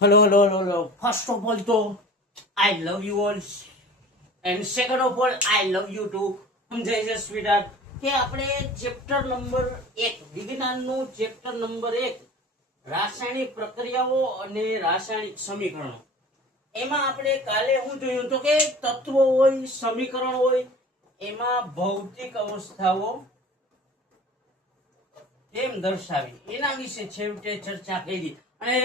Hello, hello, hello, hello. First of all, though, I love you all. And second of all, I love you too. સમજાય છે સ્વીટહાર્ટ કે આપણે chapter number 1 વિજ્ઞાનનું chapter number 1 રાસાયણિક પ્રક્રિયાઓ અને રાસાયણિક સમીકરણો એમાં આપણે કાલે શું જોયું તો કે તત્વો હોય સમીકરણ હોય એમાં ભૌતિક અવસ્થાઓ કેમ દર્શાવી એના વિશે છેવટે ચર્ચા કરી અને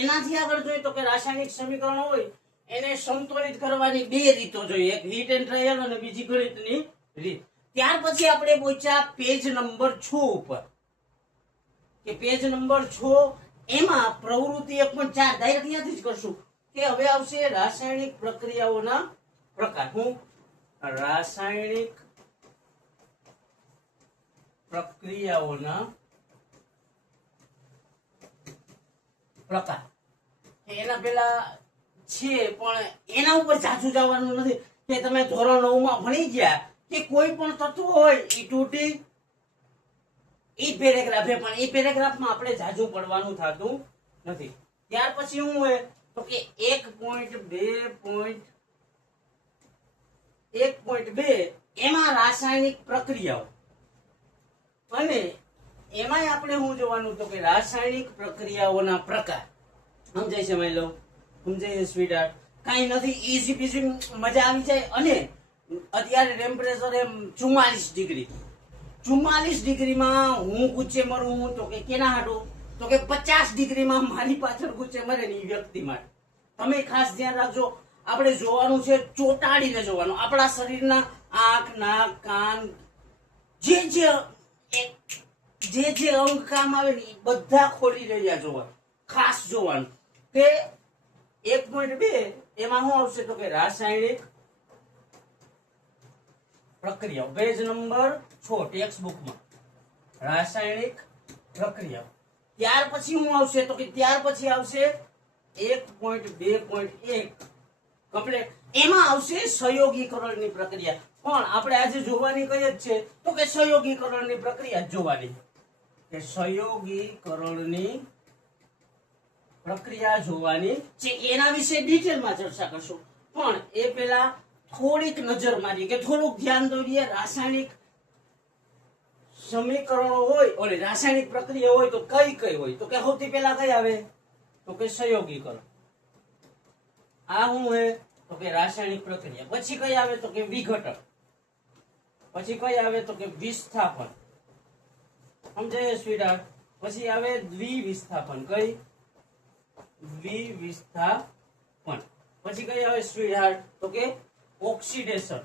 એનાથી આગળ જોઈએ તો કે રાસાયણિક સમીકરણ હોય એને સંતુલિત કરવાની બે રીતો જોઈએ, એક હીટ એન્ડ ટ્રાયલ અને બીજી ગણિતની રીત. ત્યાર પછી આપણે પહોંચ્યા પેજ નંબર 6 ઉપર કે પેજ નંબર 6 એમાં પ્રવૃત્તિ 1.4 ડાયરેક્ટ ત્યાંથી જ કરશું કે હવે આવશે રાસાયણિક પ્રક્રિયાઓના પ્રકાર. હું રાસાયણિક પ્રક્રિયાઓના પ્રકાર એના પેલા છે પણ એના ઉપર જાજુ જવાનું નથી કે તમે ધોરણ 9 માં ભણી ગયા કે કોઈ પણ તત્વ હોય ઈ તૂટી ઈ પેરેગ્રાફ પણ ઈ પેરેગ્રાફમાં આપણે જાજુ પડવાનું થતું નથી. ત્યાર પછી શું હોય તો કે 1.2 એમાં રાસાયણિક પ્રક્રિયાઓ અને એમાંય આપણે શું જોવાનું તો કે રાસાયણિક પ્રક્રિયાઓના પ્રકાર. સમજાય છે મારી લો? સમજાય સ્વીટહાર્ટ? કઈ નથી, ઈઝી પીઝી, મજા આવી જાય. અને અત્યારે ટેમ્પરેચર 44 ડિગ્રીમાં હું ગુચ્ચે મરું તો કે કેના હાટું તો કે 50 ડિગ્રીમાં મારી પાછળ ગુચ્ચે મરે ને વ્યક્તિ માટે. તમે ખાસ ધ્યાન રાખજો, આપણે જોવાનું છે ચોટાડીને જોવાનું. આપણા શરીરના આંખ, નાક, કાન, જે અંગ કામ આવે ને બધા ખોલી રહ્યા જોવાનું, ખાસ જોવાનું. કે 1.2 એમાં શું આવશે તો કે રાસાયણિક પ્રક્રિયાઓ, પેજ નંબર 6 ટેક્સ્ટ બુકમાં રાસાયણિક પ્રક્રિયાઓ. ત્યાર પછી શું આવશે તો કે ત્યાર પછી આવશે 1.2.1 કમ્પ્લીટ. એમાં આવશે સંયોગીકરણની પ્રક્રિયા. પણ આપણે આજે જોવાની કઈ જ છે તો કે સંયોગીકરણની પ્રક્રિયા જ જોવાની કે સંયોગીકરણની પ્રક્રિયા જોવાની છે. એના વિશે ડિટેલમાં ચર્ચા કરશું. પણ એ પહેલા થોડીક નજર મારીએ કે થોડુંક ધ્યાન દોરીએ. રાસાયણિક સમીકરણો હોય અને રાસાયણિક પ્રક્રિયા હોય તો કઈ કઈ હોય તો કે સૌથી પહેલા કઈ આવે તો કે સંયોગીકરણ. આ શું હે તો કે રાસાયણિક પ્રક્રિયા. પછી કઈ આવે તો કે વિઘટન. પછી કઈ આવે તો કે વિસ્થાપન. સમજાય સ્વીટહાર્ટ? પછી આવે દ્વિવિસ્થાપન. કઈ? દ્વિવિસ્થાપન. પછી કઈ આવે સ્વીટહાર્ટ તો કે ઓક્સિડેશન.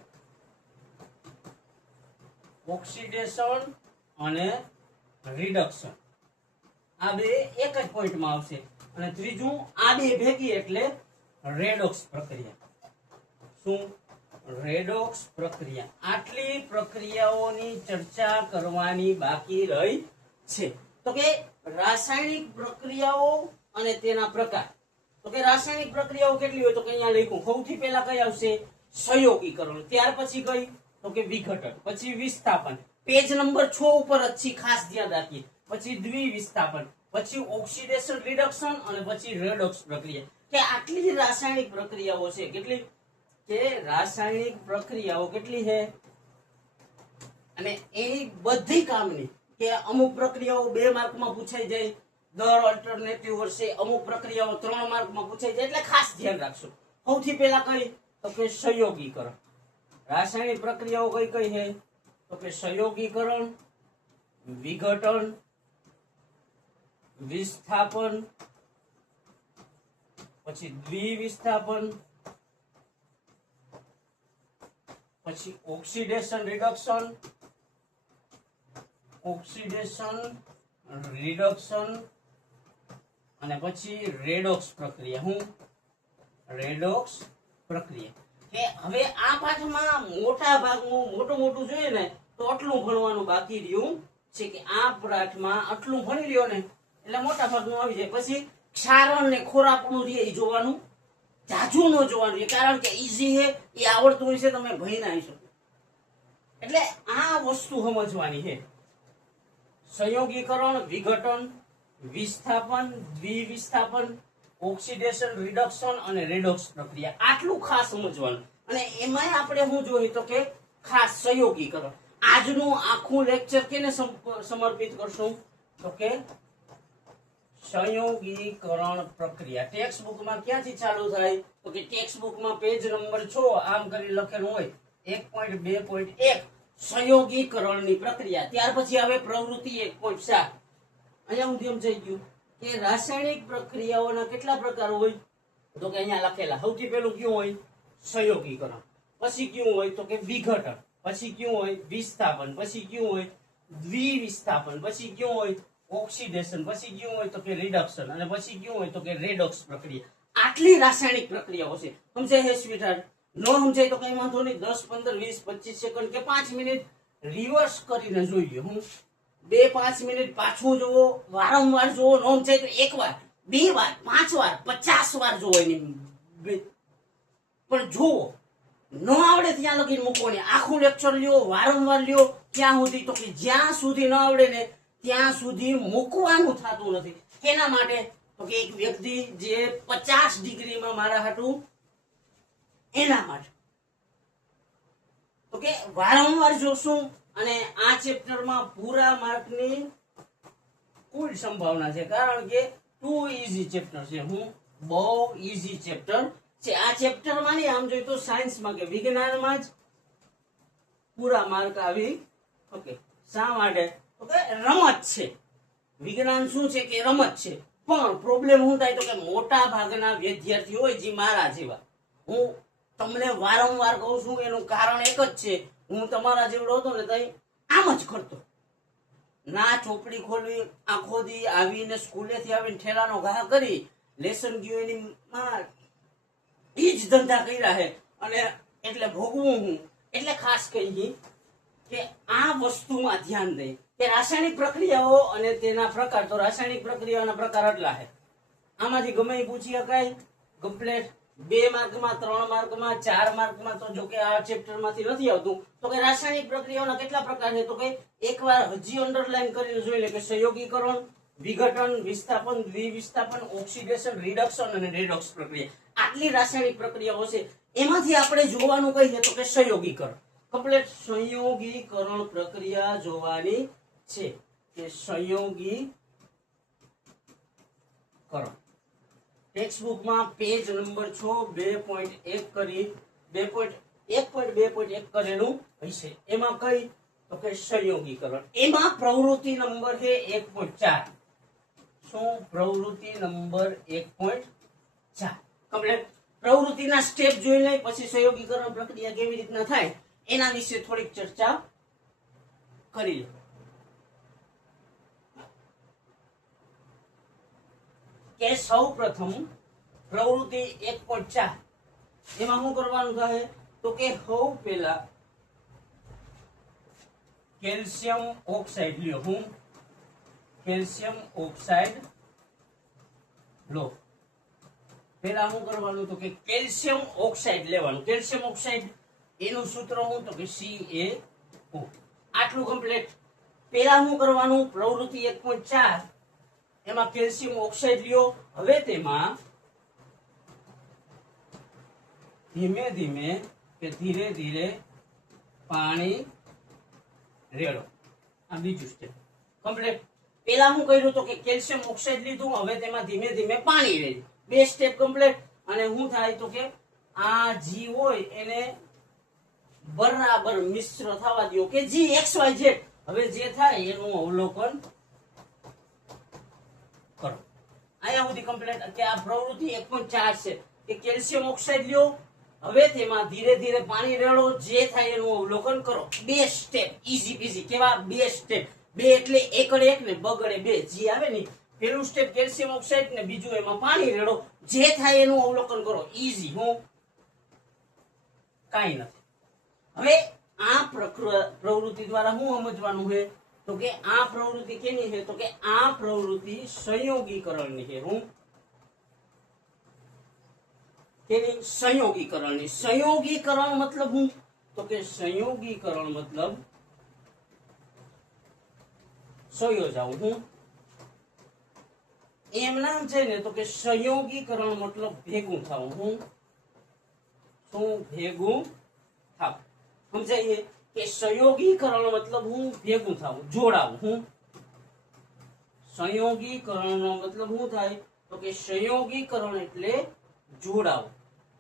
ઓક્સિડેશન અને રિડક્શન. આ બે એક જ પોઈન્ટમાં આવશે. અને ત્રીજું આ બે ભેગી એટલે રેડોક્સ પ્રક્રિયા. શું? રેડોક્સ પ્રક્રિયા. આટલી પ્રક્રિયાઓની ચર્ચા કરવાની બાકી રહી છે. તો કે રાસાયણિક પ્રક્રિયાઓ અને તેના પ્રકાર. તો કે રાસાયણિક પ્રક્રિયાઓ કેટલી હોય તો કે અહીંયા લખ્યું. સૌથી પહેલા કઈ આવશે? સંયોગીકરણ. ત્યાર પછી કઈ તો કે વિઘટન. પછી વિસ્થાપન. પેજ નંબર 6 ઉપર જ છે, ખાસ ધ્યાન રાખીએ. પછી દ્વિવિસ્થાપન, પછી ઓક્સિડેશન રિડક્શન અને પછી રેડોક્સ પ્રક્રિયા. કે આટલી રાસાયણિક પ્રક્રિયાઓ છે. કેટલી? કે રાસાયણિક પ્રક્રિયાઓ કેટલી છે? અને એની બધી કામની કે અમુક પ્રક્રિયાઓ 2 માર્કમાં પૂછાઈ જાય દર ઓલ્ટરનેટિવ વર્ષે, અમુક પ્રક્રિયાઓ 3 માર્કમાં પૂછાઈ જાય. એટલે ખાસ ધ્યાન રાખશો. સૌથી પહેલા કઈ તો કે સંયોગીકરણ. રાસાયણિક પ્રક્રિયાઓ કઈ કઈ છે તો કે સંયોગીકરણ, વિઘટન, વિસ્થાપન, પછી દ્વિવિસ્થાપન, પછી ઓક્સિડેશન રિડક્શન, અને પછી રેડોક્સ પ્રક્રિયા. હું રેડોક્સ પ્રક્રિયા. કે હવે આ પાઠમાં મોટા ભાગનું મોટું જોઈએ ને તો આટલું ભણવાનું બાકી રહ્યું છે. કે આ પાઠમાં આટલું ભણી રહ્યો ને એટલે મોટા ભાગનું આવી જાય. પછી ક્ષારણ ને ખોરાકનું રે એ જોવાનું, જાજુ ન જોવાનું છે. કારણ કે ઈઝી છે, એ આવડતું હોય છે, તમે ભણી ના શકો. એટલે આ વસ્તુ સમજવાની છે. સંયોગીકરણ, વિઘટન, વિસ્થાપન, દ્વિવિસ્થાપન, ઓક્સિડેશન, રિડક્શન અને રેડોક્સ પ્રક્રિયા. આટલું ખાસ સમજવાનું. અને એમાંય આપણે શું જોઈએ તો કે ખાસ સહયોગીકરણ. આજનું આખું લેક્ચર કેને સમર્પિત કરશું તો કે સંયોગીકરણ પ્રક્રિયા. ટેક્સ્ટ બુકમાં ક્યાંથી ચાલુ થાય તો કે ટેક્સ્ટ બુકમાં પેજ નંબર 6 આમ કરી લખેલું હોય 1.2.1 સંયોગીકરણની પ્રક્રિયા. ત્યાર પછી આવે પ્રવૃત્તિ 1.7. અહીંયા હું સમજાઈ ગયું કે રાસાયણિક પ્રક્રિયાઓના કેટલા પ્રકાર હોય તો કે અહીંયા લખેલા. સૌથી પહેલું કયું હોય સંયોગીકરણ, પછી કયું હોય તો કે વિઘટન, પછી કયું હોય વિસ્થાપન, પછી કયું હોય દ્વિવિસ્થાપન, પછી કયું હોય ઓક્સિડેશન, પછી કયું હોય તો કે રિડક્શન અને પછી કયું હોય તો કે રેડોક્સ પ્રક્રિયા. આટલી રાસાયણિક પ્રક્રિયાઓ છે. સમજાય છે સ્વીટહાર્ટ? ન સમજાય તો કઈ વાંધો નહીં. 10, 15, 20, 25 સેકન્ડ કે 5 મિનિટ રિવર્સ કરીને જોઈએ. હું 2-5 મિનિટ પાછું જોવો, વારંવાર જોવો. ન સમજાય તો 1 વાર, 2 વાર, 5 વાર, 50 વાર જોવો. એની પણ જોવો. ન આવડે ત્યાં લગી મૂકો ને. આખું લેક્ચર લ્યો, વારંવાર લ્યો. ક્યાં સુધી તો કે જ્યાં સુધી ન આવડે ને ત્યાં સુધી મૂકવાનું થતું નથી. કેના માટે તો કે એક વ્યક્તિ જે 50 ડિગ્રીમાં મારા હાટું એના માટે તો કે વારંવાર જોશું. અને આ ચેપ્ટરમાં પૂરા માર્કની કુલ સંભાવના છે, કારણ કે 2 ઇઝી ચેપ્ટર છે. હું બહુ ઇઝી ચેપ્ટર છે આ ચેપ્ટરમાં. નહીં આમ જોઈએ તો સાયન્સમાં કે વિજ્ઞાનમાં જ પૂરા માર્ક આવી. ઓકે, શા માટે તો કે રમત છે. વિજ્ઞાન શું છે કે રમત છે. પણ પ્રોબ્લેમ શું થાય તો કે મોટા ભાગના વિદ્યાર્થીઓ હોય જે મારા જેવા, હું તમને વારંવાર કહું છું એનું કારણ એક જ છે. હું તમારા જેવડો હતો ને તઈ આમ જ કરતો. ના ચોપડી ખોલવી, આખો દી આવીને સ્કૂલેથી આવીને ઠેલાનો ઘા કરી લેસન ગયો એની માં ઈ જ ધંધા કર્યા છે. અને એટલે ભોગવું હું. એટલે ખાસ કહી કે આ વસ્તુમાં ધ્યાન દે કે રાસાયણિક પ્રક્રિયાઓ અને તેના પ્રકાર. તો રાસાયણિક પ્રક્રિયાઓના પ્રકાર એટલા છે. આમાંથી ગમે એ પૂછી શકાય કમ્પ્લેટ. 2 માર્કમાં, 3 માર્કમાં, 4 માર્કમાં તો જો કે આ ચેપ્ટરમાંથી નથી આવતું. તો કે રાસાયણિક પ્રક્રિયાઓના કેટલા પ્રકાર છે તો કે એકવાર હજી અંડરલાઈન કરીને જોઈ લે કે સંયોગીકરણ, વિઘટન, વિસ્થાપન, દ્વિવિસ્થાપન, ઓક્સિડેશન, રિડક્શન અને રેડોક્સ પ્રક્રિયા. આટલી રાસાયણિક પ્રક્રિયાઓ છે. એમાંથી આપણે જોવાનું કઈ છે તો કે સંયોગીકરણ. કમ્પ્લીટ સંયોગીકરણ પ્રક્રિયા જોવાની છે કે સંયોગીકરણ. ટેક્સ્ટ બુકમાં પેજ નંબર 6 2.1 કરી 1.2.1 કરેલું હશે. એમાં કઈ તો કે સંયોગીકરણ. એમાં પ્રવૃત્તિ નંબર છે 1.4. શું પ્રવૃત્તિ નંબર 1.4? કમ્પ્લીટ પ્રવૃત્તિના સ્ટેપ જોઈ લઈ, પછી સંયોગીકરણ પ્રક્રિયા કેવી રીતના થાય એના વિશે થોડીક ચર્ચા કરી લો. કે સૌ પ્રથમ પ્રવૃત્તિ 1.4 એમાં શું કરવાનું થાય તો કે સૌ પહેલા કેલ્શિયમ ઓક્સાઇડ લ્યો. હું કેલ્શિયમ ઓક્સાઇડ લો. પહેલા શું કરવાનું તો કે કેલ્શિયમ ઓક્સાઇડ લેવાનું. કેલ્શિયમ ઓક્સાઇડ એનું સૂત્ર શું તો કે CaO. આટલું કમ્પ્લીટ. પહેલા શું કરવાનું પ્રવૃત્તિ 1.4 એમાં કેલ્શિયમ ઓક્સાઇડ લ્યો. હવે તેમાં ધીમે ધીમે કે ધીરે ધીરે પાણી રેડો. આ બીજું સ્ટેપ કમ્પ્લીટ. પહેલા શું કર્યું તો કે કેલ્શિયમ ઓક્સાઇડ લીધું, હવે તેમાં ધીમે ધીમે પાણી રેડ્યું. 2 સ્ટેપ કમ્પ્લીટ. અને શું થાય તો કે આ જી હોય એને બરાબર મિશ્ર થવા દો કે જી XYZ. હવે જે થાય એનું અવલોકન કરો. અહીંયા સુધી કમ્પ્લીટ. કે આ પ્રવૃત્તિ 1.4 છે કે કેલ્શિયમ ઓક્સાઇડ લ્યો, હવે તેમાં ધીરે ધીરે પાણી રેડો, જે થાય એનું અવલોકન કરો. 2 સ્ટેપ ઈઝી પીઝી. કેવા 2 સ્ટેપ? 2 એટલે એકડે 1 ને બગડે 2 જી આવે ને. પહેલું સ્ટેપ કેલ્શિયમ ઓક્સાઇડ ને બીજું એમાં પાણી રેડો, જે થાય એનું અવલોકન કરો. ઈઝી. હું કાઈ નથી. હવે આ પ્રવૃત્તિ દ્વારા શું સમજવાનું છે તો કે આ પ્રવૃત્તિ કેની છે તો કે આ પ્રવૃત્તિ સંયોગીકરણની છે. હું તેની સંયોગીકરણની. સંયોગીકરણ મતલબ હું તો કે સંયોગીકરણ મતલબ સંયોજાવું. હું એમ નામ છે ને તો કે સંયોગીકરણ મતલબ ભેગું થવું. હું શું ભેગું થાવ? સમજાય કે સંયોગીકરણ મતલબ હું ભેગું થવું, જોડાવું. હું સંયોગીકરણ નો મતલબ શું થાય તો કે સંયોગીકરણ એટલે જોડાવું.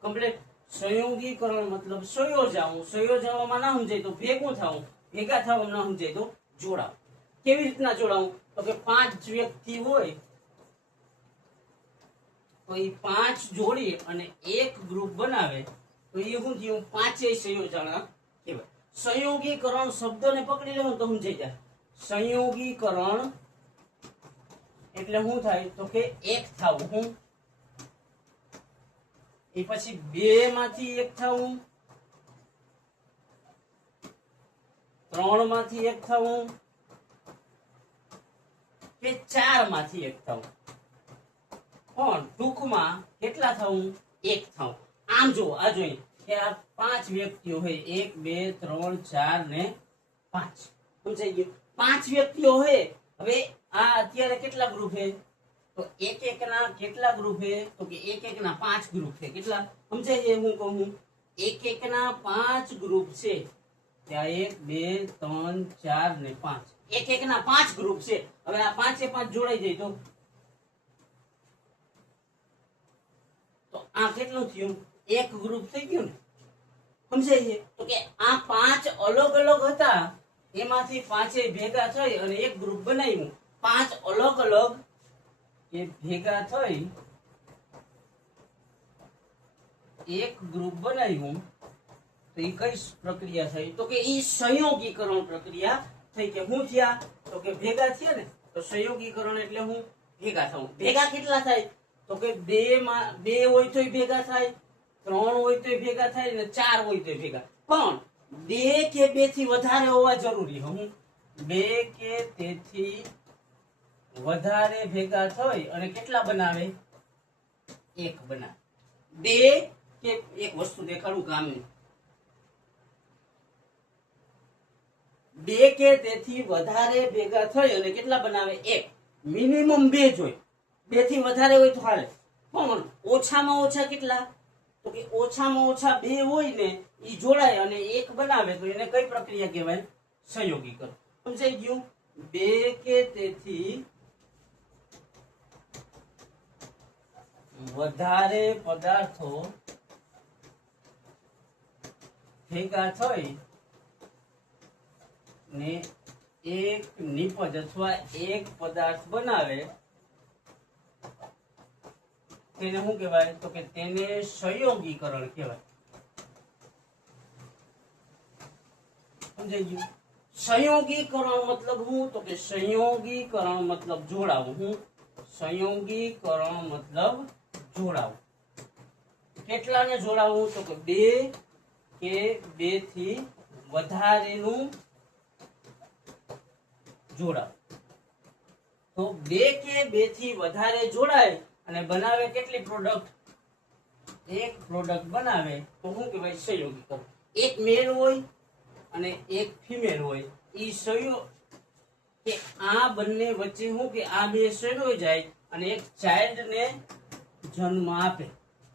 કમ્પ્લીટ. સંયોગીકરણ મતલબ સંયોજાવું. સંયોજાવામાં ના સમજાય તો ભેગું થવું, ભેગા થવામાં ના સમજાય તો જોડાવું. કેવી રીતના જોડાવું તો કે 5 વ્યક્તિ હોય તો એ 5 જોડી અને એક ગ્રુપ બનાવે તો એ શું થયું? 5 સંયોજના કહેવાય. સંયોગીકરણ શબ્દને પકડી લેવું તો સમજાઈ જાય. સંયોગીકરણ એટલે શું થાય તો કે એક થવું. હું એ પછી 2 માંથી એક થવું, 3 માંથી એક થવું કે 4 માંથી એક થવું. પણ ટૂંકમાં કેટલા થવું? એક થવું. આમ જો આ જોઈએ કે આ 5 વ્યક્તિઓ હોય, 1 2 3 4 ને 5. સમજાઈ ગયું? 5 વ્યક્તિઓ હોય. હવે આ અત્યારે કેટલા ગ્રુપ છે તો એક એક ના કેટલા ગ્રુપ છે તો કે એક એક ના 5 ગ્રુપ છે. કેટલા? સમજાય? હું કહું એક એક ના 5 ગ્રુપ છે. ત્યાં 1 2 3 4 ને 5. એક એક ના 5 ગ્રુપ છે. હવે આ 5 એ 5 જોડાઈ જાય તો આ કેટલું થયું? એક ગ્રુપ થઈ ગયું ને. સમજાય? તો કે આ 5 અલગ અલગ હતા એમાંથી 5 ભેગા થઈ અને એક ગ્રુપ બનાવ્યું. 5 અલગ અલગ એ ભેગા થઈ એક ગ્રુપ બનાવ્યું તો એ કઈ પ્રક્રિયા થઈ તો કે એ સંયોગીકરણ પ્રક્રિયા થઈ. કે શું થયા તો કે ભેગા થયા ને. તો સંયોગીકરણ એટલે હું ભેગા થવું. ભેગા કેટલા થાય તો કે 2 હોય તોય ભેગા થાય, 3 હોય તોય ભેગા થાય ને 4 હોય તોય ભેગા. પણ 2 કે 2 થી વધારે હોવા જરૂરી. હું 2 કે તેથી વધારે ભેગા થઈ અને કેટલા બનાવે? એક બનાવે. 2 કે એક વસ્તુ દેખાડું કામની. 2 કે તેથી વધારે ભેગા થઈ અને કેટલા બનાવે? એક. મિનિમમ 2 જોઈએ. 2 થી વધારે હોય તો હાલે. પણ ઓછામાં ઓછા કેટલા તો કે ઓછામાં ઓછા 2 હોય ને એ જોડાય અને એક બનાવે તો એને કઈ પ્રક્રિયા કહેવાય? સંયોગીકરણ. સમજાઈ ગયું? 2 કે તેથી વધારે પદાર્થો ભેગા થઈ ને એક નિપજ અથવા એક પદાર્થ બનાવે તેને શું કહેવાય તો કે તેને સંયોગીકરણ કહેવાય. સમજાઈ ગયું? સંયોગીકરણ મતલબ શું તો કે સંયોગીકરણ મતલબ જોડાવું. હું સંયોગીકરણ મતલબ જોડાવું. કેટલાને જોડાવું તો કે 2 કે 2 થી વધારેનું જોડાવું. તો 2 કે 2 થી વધારે જોડાય અને બનાવે કેટલી પ્રોડક્ટ? એક પ્રોડક્ટ બનાવે તો શું કહેવાય? સંયોગીકરણ. એક મેલ હોય અને એક ફિમેલ હોય. ઈ સંયોગ કે આ બંને વચ્ચે શું કે આ 2 સંયોજાય જાય અને એક ચાઇલ્ડ ને જન્મ આપે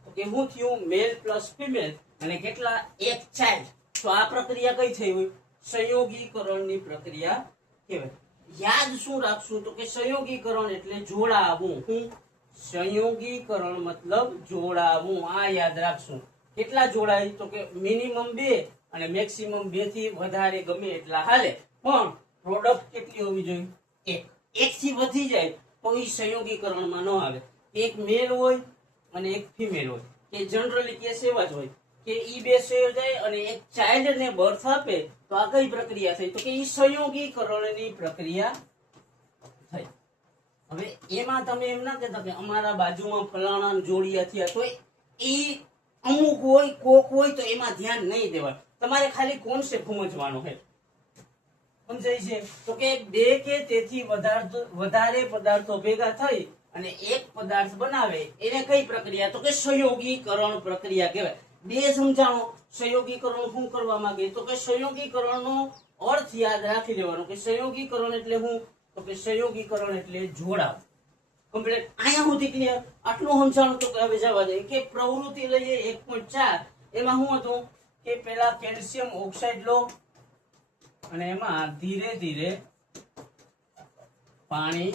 તો કે શું થયું? મેલ પ્લસ ફિમેલ અને કેટલા? એક ચાઇલ્ડ. તો આ પ્રક્રિયા કઈ થઈ હોય? સંયોગીકરણની પ્રક્રિયા કહેવાય. યાદ શું રાખશું તો કે સંયોગીકરણ એટલે જોડાવું. હું સંયોગીકરણ મતલબ જોડાવું. આ યાદ રાખશું. કેટલા જોડાય તો કે મિનિમમ 2 અને મેક્સિમમ 2 થી વધારે ગમે એટલા હાલે. પણ પ્રોડક્ટ કેટલી હોવી જોઈએ? એક. એક થી વધી જાય તો એ સંયોગીકરણમાં ન આવે. એક મેલ હોય અને એક ફિમેલ હોય કે જનરલી કેસ એવા જ હોય કે ઈ 2 સંયોજાય અને એક ચાઇલ્ડ ને બર્થ આપે તો આ કઈ પ્રક્રિયા થઈ તો કે ઈ સંયોગીકરણની પ્રક્રિયા થઈ. હવે એમાં તમે એમ ના કહેતા કે અમારા બાજુમાં ફલાણા જોડિયા થયા તો ઈ અમુક હોય કોક હોય તો એમાં ધ્યાન નહીં દેવાય. તમારે ખાલી કોન્સેપ્ટ સમજવાનો છે. સમજાય છે? તો કે 2 કે તેથી વધારે પદાર્થો ભેગા થઈ અને એક પદાર્થ બનાવે એને કઈ પ્રક્રિયા તો કે સંયોગીકરણ પ્રક્રિયા કહેવાય. 2 સમજાણો. સંયોગીકરણ શું કરવા માંગે તો કે સંયોગીકરણનો અર્થ યાદ રાખી લેવાનો કે સંયોગીકરણ એટલે શું તો કે સંયોગીકરણ એટલે જોડાવ. કમ્પ્લીટ અહીંયા સુધી ક્લિયર. આટલું સમજાણું તો હવે જવા દે કે પ્રવૃત્તિ લઈએ 1.4 એમાં શું હતું કે પેલા કેલ્શિયમ ઓક્સાઇડ લો અને એમાં ધીરે ધીરે પાણી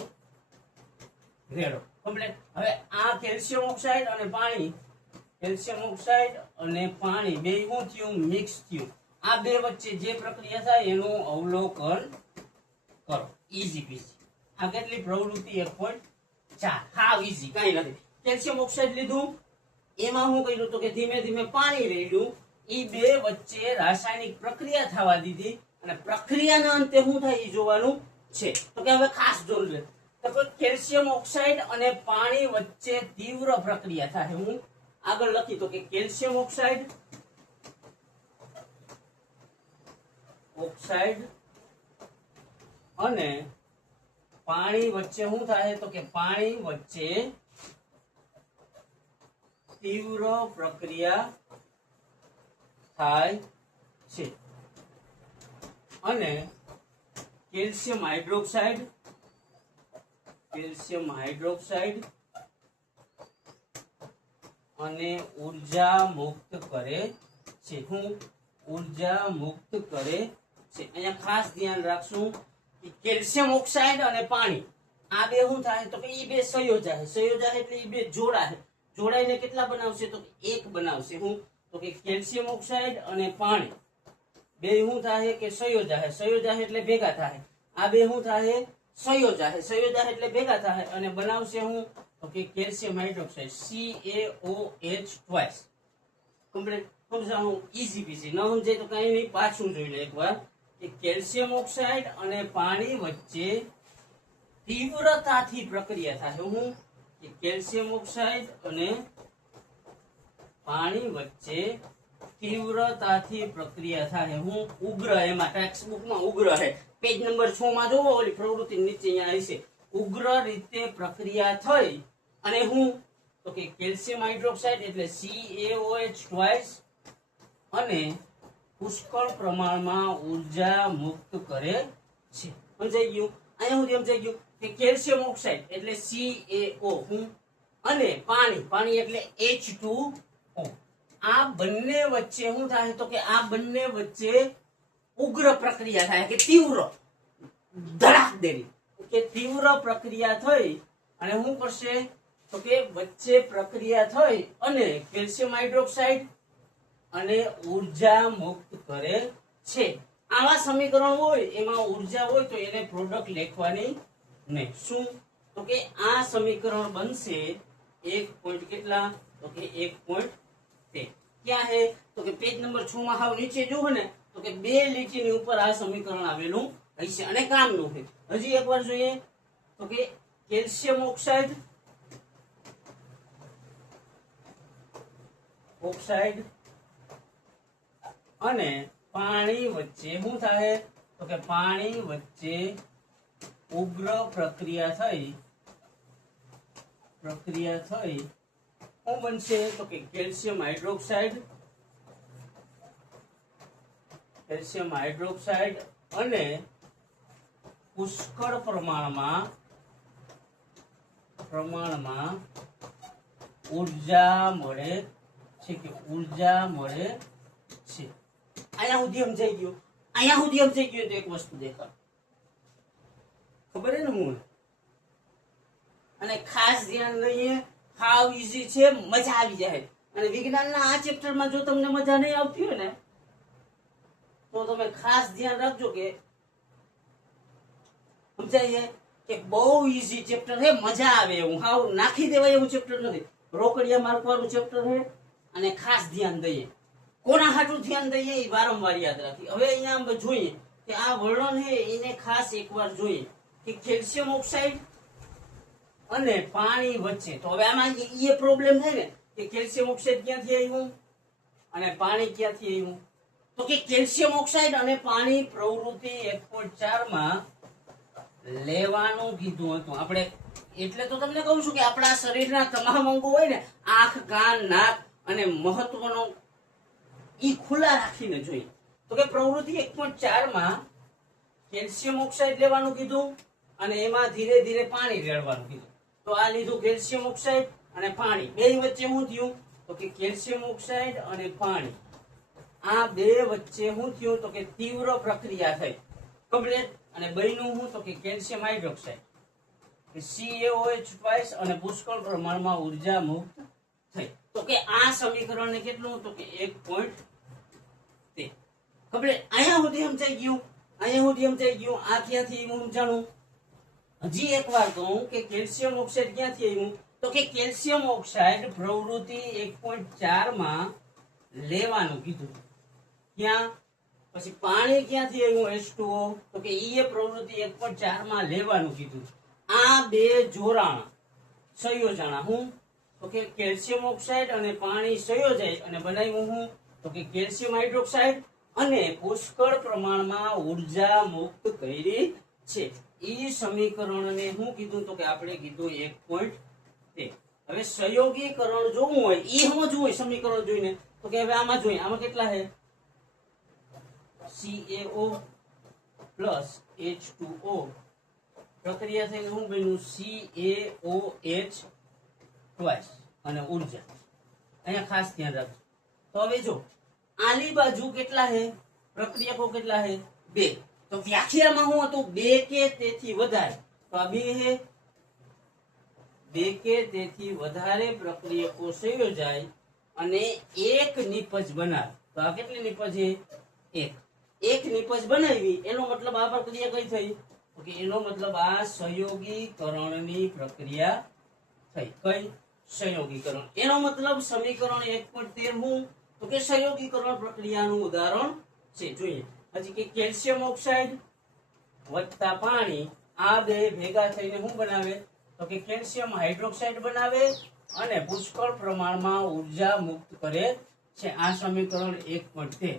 રેડો. કમ્પ્લીટ. હવે આ કેલ્શિયમ ઓક્સાઇડ અને પાણી બે શું થયું મિક્સ થયું. આ બે વચ્ચે જે પ્રક્રિયા થાય એનું અવલોકન કરો. ઈઝી પીઝી. આ કેટલી પ્રવૃત્તિ 1.4. હાવ ઈઝી, કાંઈ નથી. કેલ્શિયમ ઓક્સાઇડ લીધું, એમાં શું કર્યું તો કે ધીમે ધીમે પાણી રેડ્યું. એ બે વચ્ચે રાસાયણિક પ્રક્રિયા થવા દીધી અને પ્રક્રિયાના અંતે શું થાય એ જોવાનું છે. તો કે હવે ખાસ જોવું છે તો કેલ્શિયમ ઓક્સાઇડ અને પાણી વચ્ચે તીવ્ર પ્રક્રિયા થાય. હું આગળ લખી તો કે કેલ્શિયમ ઓક્સાઇડ અને પાણી વચ્ચે શું થાય તો કે પાણી વચ્ચે તીવ્ર પ્રક્રિયા થાય છે. અને કેલ્શિયમ હાઇડ્રોક્સાઇડ અને ઊર્જા મુક્ત કરે છે. હું ઊર્જા મુક્ત કરે છે. અહીંયા ખાસ ધ્યાન રાખશું કે કેલ્શિયમ ઓક્સાઇડ અને પાણી આ બે શું થાય તો કે એ બે સંયોજાય એટલે એ બે જોડાઈને કેટલા બનાવશે તો એક બનાવશે. હું તો કે કેલ્શિયમ ઓક્સાઇડ અને પાણી બે શું થાય કે સંયોજાય એટલે ભેગા થાય. આ બે શું થાય સંયોજાય એટલે ભેગા થાય અને બનાવશે હું તો કે કેલ્શિયમ હાઇડ્રોક્સાઇડ CaOH કમ્પ્લીટ. સમજાવું ઈઝી પીઝી. ન સમજાય તો કઈ નહીં, પાછું જોઈ લે એકવાર કે કેલ્શિયમ ઓક્સાઇડ અને પાણી વચ્ચે તીવ્રતાથી પ્રક્રિયા થાય. હું કે કેલ્શિયમ ઓક્સાઇડ અને પાણી વચ્ચે તીવ્રતાથી પ્રક્રિયા થાય. હું ઉગ્ર, એમાં ટેક્સ્ટ બુકમાં ઉગ્ર છે, પેજ નંબર 6 માં જોવો, ઓલી પ્રવૃત્તિ નીચે અહીંયા હશે. ઉગ્ર રીતે પ્રક્રિયા થઈ અને હું તો કે કેલ્શિયમ હાઇડ્રોક્સાઇડ એટલે CaOH અને પુષ્કળ પ્રમાણમાં ઊર્જા મુક્ત કરે છે. સમજાઈ ગયું? અહીંયા સુધી સમજાઈ ગયું કે કેલ્શિયમ ઓક્સાઇડ એટલે CaO હું અને પાણી એટલે H2O. આ બંને વચ્ચે શું થાય તો કે આ બંને વચ્ચે ઉગ્ર પ્રક્રિયા થાય કે તીવ્ર ધડાકદેરી કે તીવ્ર પ્રક્રિયા થઈ અને શું કરશે તો કે વચ્ચે પ્રક્રિયા થઈ અને કેલ્શિયમ હાઇડ્રોક્સાઇડ અને ઊર્જા મુક્ત કરે છે. આવા સમીકરણ હોય એમાં ઊર્જા હોય તો એને પ્રોડક્ટ લખવાની નહીં. શું તો કે આ સમીકરણ બનશે 1 પોઈન્ટ કેટલા તો કે 1.13. ક્યાં હે તો કે પેજ નંબર 6 માં હાવ નીચે જોવો ને તો કે બે લીટીની ઉપર આ સમીકરણ આવેલું હશે અને કામનું છે. હજી એકવાર જોઈએ તો કે કેલ્શિયમ ઓક્સાઇડ અને પાણી વચ્ચે શું થાય તો કે પાણી વચ્ચે ઉગ્ર પ્રક્રિયા થઈ શું બનશે તો કે કેલ્શિયમ હાઇડ્રોક્સાઇડ અને પુષ્કળ પ્રમાણમાં ઊર્જા મળે છે. અહીંયા સુધી સમજાઈ ગયું તો એક વસ્તુ દેખાડ ખબર હે ને હું અને ખાસ ધ્યાન લઈએ. હાવ ઈઝી છે, મજા આવી જાય. અને વિજ્ઞાનના આ ચેપ્ટરમાં જો તમને મજા નહીં આવતી હોય ને તો તમે ખાસ ધ્યાન રાખજો કે સમજાય કે બહુ ઈઝી ચેપ્ટર છે, મજા આવે એવું, હાવ નાખી દેવાય એવું ચેપ્ટર નથી. રોકડિયા માર્ક વાળું ચેપ્ટર છે અને ખાસ ધ્યાન દઈએ. કોના હાટું ધ્યાન દઈએ એ વારંવાર યાદ રાખીએ. હવે અહીંયા જોઈએ કે આ વર્ણન છે એને ખાસ એકવાર જોઈએ કે કેલ્શિયમ ઓક્સાઇડ અને પાણી વચ્ચે. તો હવે આમાં એ પ્રોબ્લેમ થાય ને કે કેલ્શિયમ ઓક્સાઇડ ક્યાંથી આવ્યું અને પાણી ક્યાંથી આવ્યું તો કે કેલ્શિયમ ઓક્સાઇડ અને પાણી પ્રવૃત્તિ 1.4 માં લેવાનું કીધું હતું આપણે. એટલે તો તમને કહું છું કે આપણા શરીરના તમામ અંગો હોય ને, આંખ, કાન, નાક અને મહત્વનો ઈ ખુલ્લા રાખીને જોઈએ. તો કે પ્રવૃત્તિ 1.4 માં કેલ્શિયમ ઓક્સાઇડ લેવાનું કીધું અને એમાં ધીરે ધીરે પાણી રેડવાનું કીધું. તો આ લીધું કેલ્શિયમ ઓક્સાઇડ અને પાણી, બે વચ્ચે શું થયું તો કે કેલ્શિયમ ઓક્સાઇડ અને પાણી, આ બે વચ્ચે શું થયું તો કે તીવ્ર પ્રક્રિયા થઈ, કમ્પ્લીટ. અને બન્યું શું તો કે કેલ્શિયમ હાઇડ્રોક્સાઇડ CaOH ટ્વાઇસ અને પુષ્કળ પ્રમાણમાં ઉર્જા મુક્ત થઈ. તો કે આ સમીકરણ કેટલું તો કે 1.13. કમ્પ્લીટ. અહીંયા સુધી સમજાઈ ગયું, અહીંયા સુધી સમજાઈ ગયું. આ ક્યાંથી હું સમજાણું? હજી એક વાર કહું કે કેલ્શિયમ ઓક્સાઇડ ક્યાંથી આવ્યું તો કે કેલ્શિયમ ઓક્સાઇડ પ્રવૃત્તિ 1.4 માં લેવાનું કીધું. ક્યાં? પછી પાણી ક્યાંથી આવ્યું H2O તો કે એ પ્રવૃત્તિ 1.4 માં લેવાનું કીધું. આ બે જોડાણા સંયોજાણા હું તો કે કેલ્શિયમ ઓક્સાઇડ અને પાણી સંયોજાય અને બનાવ્યું હું તો કે કેલ્શિયમ હાઇડ્રોક્સાઇડ અને પુષ્કળ પ્રમાણમાં ઉર્જા મુક્ત કરી છે. ઈ સમીકરણને શું કીધું તો કે આપણે કીધું 1.13. હવે સંયોગીકરણ જોવું હોય ઈ સમજવું હોય સમીકરણ જોઈને તો કે હવે આમાં જોઈએ, આમાં કેટલા છે CaO પ્લસ H2O પ્રક્રિયા થઈને શું બન્યું CaOH ટ્વાઇસ અને ઉર્જા. અહીંયા ખાસ ધ્યાન રાખજો. તો હવે જો આલી બાજુ કેટલા છે પ્રક્રિયકો કેટલા છે 2. તો વ્યાખ્યામાં શું હતું 2 કે તેથી વધારે. તો આ 2 છે 2 કે તેથી વધારે પ્રક્રિયકો સંયોજાય અને એક નિપજ બનાવે. તો આ કેટલી નિપજ છે? એક નિપજ બનાવી એનો મતલબ આ પ્રક્રિયા કઈ થઈ તો કે એનો મતલબ આ સંયોગીકરણની પ્રક્રિયા થઈ. કઈ? સંયોગીકરણ. એનો મતલબ સમીકરણ 1.13 હું તો કે સંયોગીકરણ પ્રક્રિયાનું ઉદાહરણ છે. જોઈએ હજી કે કેલ્શિયમ ઓક્સાઇડ વત્તા પાણી આ બે ભેગા થઈને શું બનાવે તો કે કેલ્શિયમ હાઇડ્રોક્સાઇડ બનાવે અને પુષ્કળ પ્રમાણમાં ઉર્જા મુક્ત કરે છે. આ સમીકરણ 1.13.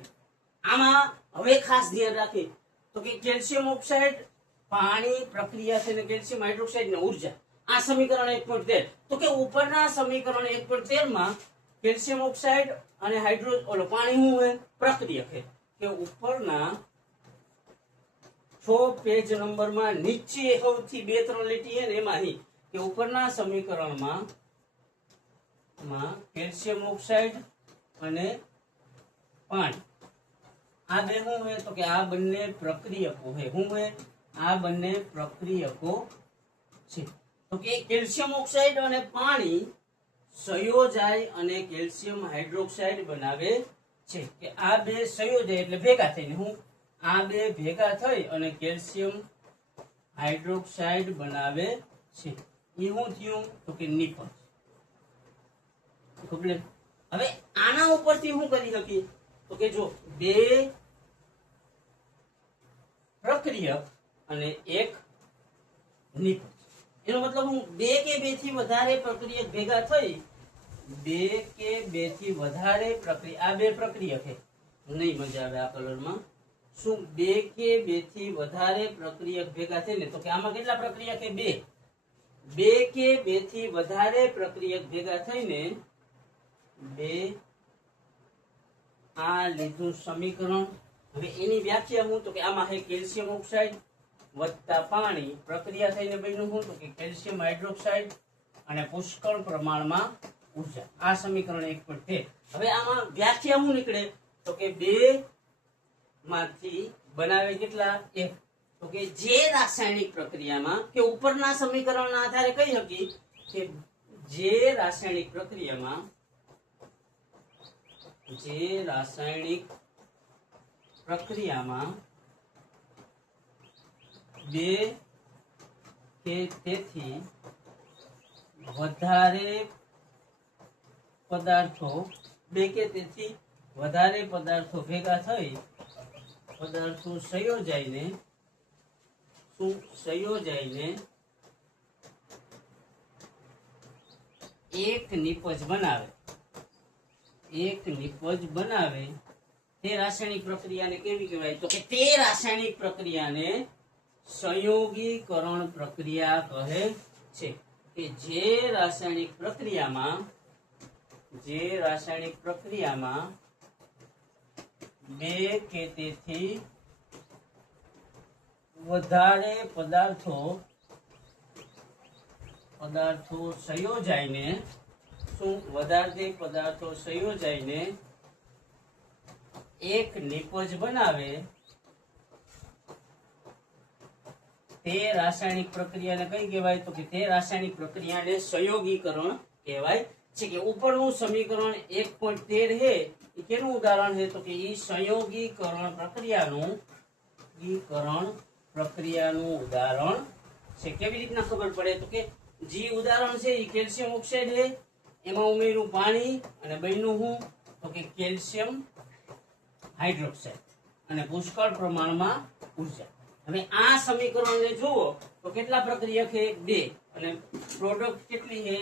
આમાં હવે ખાસ ધ્યાન રાખી તો કે કેલ્શિયમ ઓક્સાઇડ પાણી પ્રક્રિયા થઈને કેલ્શિયમ હાઇડ્રોક્સાઇડ ને ઉર્જા, આ સમીકરણ 1.13. તો કે ઉપરના સમીકરણ 1.13 માં કેલ્શિયમ ઓક્સાઇડ અને પાણી શું હોય પ્રક્રિયા છે કે ઉપરના 6 પેજ નંબરમાં નીચે સૌથી 2-3 લીટી છે ને એમાંથી કે ઉપરના સમીકરણમાં કેલ્શિયમ ઓક્સાઇડ અને પાણી આ બે શું હોય તો કે આ બંને પ્રક્રિયકો છે. શું હોય? આ બંને પ્રક્રિયકો છે. તો કે કેલ્શિયમ ઓક્સાઇડ અને પાણી સંયોજાય અને કેલ્શિયમ હાઇડ્રોક્સાઇડ બનાવે છે. કે આ બે સંયોજાય એટલે ભેગા થઈને હું આ બે ભેગા થઈ અને કેલ્શિયમ હાઇડ્રોક્સાઇડ બનાવે છે. એ શું થયું તો કે નિપજ. હવે આના ઉપરથી શું કરી શકીએ તો કે જો બે પ્રક્રિયક અને એક નિપજ, એનો મતલબ હું 2 કે 2 થી વધારે પ્રક્રિયક ભેગા થઈ 2 કે 2 થી વધારે પ્રક્રિયા, આ બે પ્રક્રિયક છે નહીં મજા આવે આ કલરમાં. શું 2 કે 2 થી વધારે પ્રક્રિયક ભેગા થઈને તો કે આમાં કેટલા પ્રક્રિયક છે 2. 2 કે 2 થી વધારે પ્રક્રિયક ભેગા થઈને 2 આ લીધું સમીકરણ. હવે એની વ્યાખ્યા હું તો કે આમાં છે કેલ્શિયમ ઓક્સાઇડ વત્તા પાણી પ્રક્રિયા થઈને બન્યું શું તો કે કેલ્શિયમ હાઇડ્રોક્સાઇડ અને પુષ્કળ પ્રમાણમાં ઉર્જા. આ સમીકરણ 1.13. હવે આમાં વ્યાખ્યા શું નીકળે તો કે 2 માંથી બનાવે કેટલા 1. તો કે જે રાસાયણિક પ્રક્રિયામાં કે ઉપરના સમીકરણના આધારે કહી શકી કે જે રાસાયણિક પ્રક્રિયામાં 2 કે તેથી વધારે પદાર્થો 2 કે તેથી વધારે પદાર્થો ભેગા થઈ પદાર્થો સંયોજાઈને એક નિપજ બનાવે તે રાસાયણિક પ્રક્રિયાને કેવી કહેવાય તો કે તે રાસાયણિક પ્રક્રિયાને સંયોગીકરણ પ્રક્રિયા કહે છે. કે જે રાસાયણિક પ્રક્રિયામાં 2 કે તેથી વધારે પદાર્થો પદાર્થો સંયોજાઈને શું વધારે પદાર્થો સંયોજાઈને એક નિપજ બનાવે તે રાસાયણિક પ્રક્રિયાને કઈ કહેવાય? તો કે તે રાસાયણિક પ્રક્રિયાને સંયોગીકરણ કહેવાય છે. કે ઉપરનું સમીકરણ 1.13 છે એ કેનું ઉદાહરણ છે? તો કે એ સંયોગીકરણ પ્રક્રિયાનું ઉદાહરણ છે. કેવી રીતના ખબર પડે? તો કે જે ઉદાહરણ છે એ કેલ્શિયમ ઓક્સાઇડ છે, એમાં ઉમેર્યું પાણી અને બન્યું શું? તો કે કેલ્શિયમ હાઇડ્રોક્સાઇડ અને પુષ્કળ પ્રમાણમાં ઉર્જા. હવે આ સમીકરણને જુઓ તો કેટલા પ્રક્રિયા છે? 2 અને પ્રોડક્ટ કેટલી છે?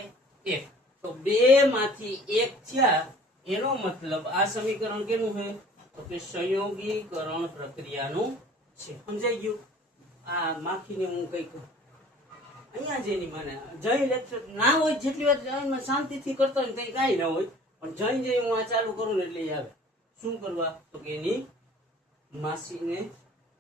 1. તો 2 માંથી 1 થયા એનો મતલબ આ સમીકરણ કેનું છે? તો કે સંયોગીકરણ પ્રક્રિયાનું છે. સમજાઈ ગયું? આ માખીને હું કઈક અહીંયા જઈને મને જઈ લેક્ચર ના હોય, જેટલી વાર જઈને શાંતિથી કરતો હોય કઈ કાંઈ ના હોય, પણ જઈ હું આ ચાલુ કરું ને એટલે આવે શું કરવા? તો કે એની માસીને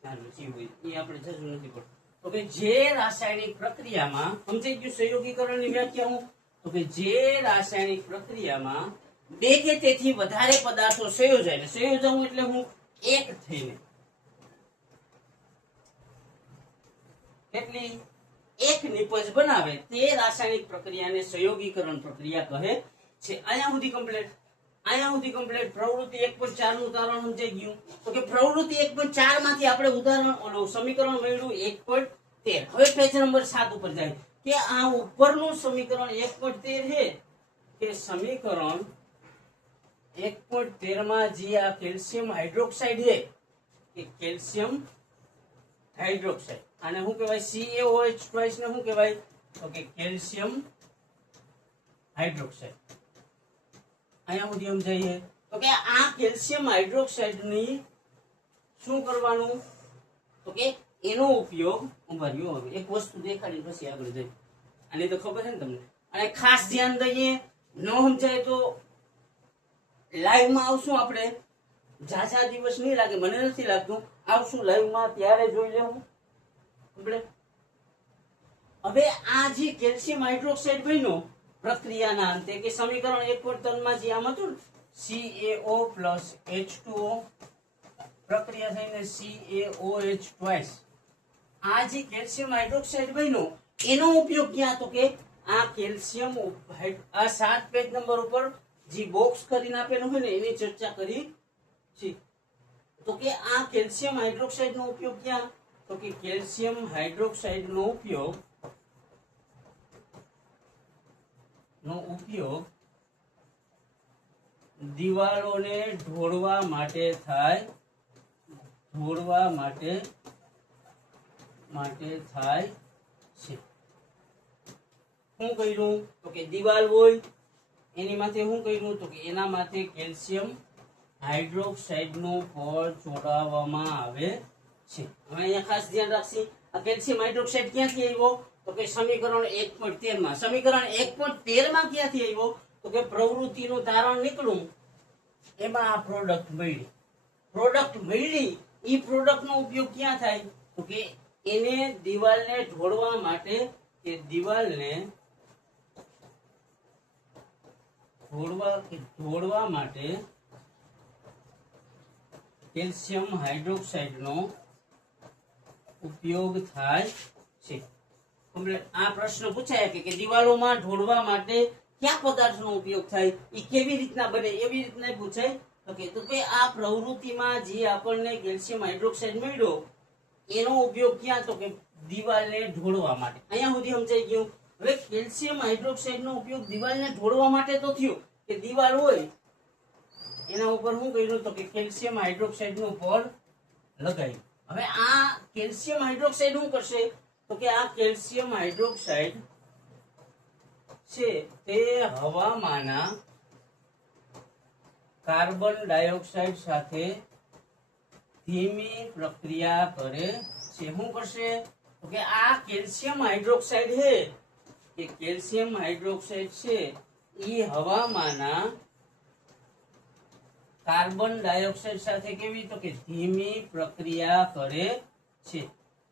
હોય એ આપણે જજુ નથી પડતું. તો કે જે રાસાયણિક પ્રક્રિયામાં સમજાઈ ગયું સંયોગીકરણની વ્યાખ્યા હું? તો કે જે રાસાયણિક પ્રક્રિયામાં 2 કે તેથી વધારે પદાર્થો સંયોજાય, સંયોજવું એટલે હું એક થઈને કેટલી એક નિપજ બનાવે તે રાસાયણિક પ્રક્રિયાને સંયોગીકરણ પ્રક્રિયા કહે છે. અહીંયા સુધી કમ્પ્લીટ. પ્રવૃત્તિ 1.4 નું ઉદાહરણ સમજાઈ ગયું. તો કે પ્રવૃત્તિ 1.4 માંથી આપણે ઉદાહરણ સમીકરણ મેળવ્યું 1.13. હવે પેજ નંબર 7 ઉપર જાય કે આ ઉપરનું સમીકરણ 1.13 છે કે સમીકરણ 1.13 માં જે આ કેલ્શિયમ હાઇડ્રોક્સાઇડ છે કે કેલ્શિયમ હાઇડ્રોક્સાઇડ આને શું કહેવાય? CaOH ટ્વાઇસ ને શું કહેવાય? તો કે કેલ્શિયમ હાઇડ્રોક્સાઇડ. અહીંયા સુધી સમજાય તો કે આ કેલ્શિયમ હાઇડ્રોક્સાઇડ ની શું કરવાનું? તો કે એનો ઉપયોગ ઉભર્યો. હવે એક વસ્તુ દેખાડી પછી આગળ જઈએ. આની તો ખબર છે ને તમને, અને ખાસ ધ્યાન દઈએ. ન સમજાય તો લાઈવમાં આવશું આપણે. ઝાઝા દિવસ નહીં લાગે, મને નથી લાગતું. આવશું લાઈવમાં ત્યારે જોઈ લેવું. હવે આ જે કેલ્શિયમ હાઇડ્રોક્સાઇડ બન્યો પ્રક્રિયાના અંતે કે સમીકરણ 1.3 માં જે આમ હતું CaO plus H2O પ્રક્રિયા થઈને CaOH ટ્વાઇસ. આ જે કેલ્શિયમ હાઇડ્રોક્સાઇડ બન્યો એનો ઉપયોગ ક્યાં? તો કે આ કેલ્શિયમ આ 7 પેજ નંબર ઉપર જે બોક્સ કરીને આપેલું હોય ને એની ચર્ચા કરી છે. તો કે આ કેલ્શિયમ હાઇડ્રોક્સાઇડ નો ઉપયોગ ક્યાં? તો કે કેલ્શિયમ હાઇડ્રોક્સાઇડ નો ઉપયોગ દિવાલોને ઢોળવા માટે થાય છે. શું કર્યું? તો કે દિવાલ હોય એની માથે શું કર્યું? તો કે એના માથે કેલ્શિયમ હાઇડ્રોક્સાઇડ નું પડ ચોડાવવામાં આવે છે. હવે અહીંયા ખાસ ધ્યાન રાખશી આ કેલ્શિયમ હાઇડ્રોક્સાઇડ ક્યાંથી આવ્યો? તો કે સમીકરણ 1.13 માં. સમીકરણ 1.13 માં ક્યાંથી આવ્યો? તો કે પ્રવૃત્તિનું તારણ નીકળું એમાં આ પ્રોડક્ટ મળી. ઈ પ્રોડક્ટ નો ઉપયોગ ક્યાં થાય? તો કે એને દિવાલને ઢોળવા માટે કે ઢોળવા માટે કેલ્શિયમ હાઇડ્રોક્સાઇડ નો ઉપયોગ થાય છે. આ પ્રશ્ન પૂછાય કે દિવાલોમાં ઢોળવા માટે કયા પદાર્થનો ઉપયોગ થાય, એ કેવી રીતના બને, એવી રીતના પૂછાય. તો કે આ પ્રવૃત્તિમાં જે આપણને કેલ્શિયમ હાઇડ્રોક્સાઇડ મળ્યો એનો ઉપયોગ ક્યાં? તો કે દિવાલને ઢોળવા માટે. અહીંયા સુધી સમજાઈ ગયું. હવે કેલ્શિયમ હાઇડ્રોક્સાઇડ નો ઉપયોગ દિવાલને ઢોળવા માટે તો થયો કે દિવાલ હોય એના ઉપર શું કર્યું? તો કે કેલ્શિયમ હાઇડ્રોક્સાઇડ નું પડ લગાવ્યું. હવે આ કેલ્શિયમ હાઇડ્રોક્સાઇડ શું કરશે? તો કે આ કેલ્શિયમ હાઇડ્રોક્સાઇડ છે તે હવામાંના કાર્બન ડાયોક્સાઇડ સાથે ધીમી પ્રક્રિયા કરે છે. શું કરશે? તો કે આ કેલ્શિયમ હાઇડ્રોક્સાઇડ છે કે કેલ્શિયમ હાઇડ્રોક્સાઇડ છે એ હવામાંના કાર્બન ડાયોક્સાઇડ સાથે કેવી? તો કે ધીમી પ્રક્રિયા કરે છે.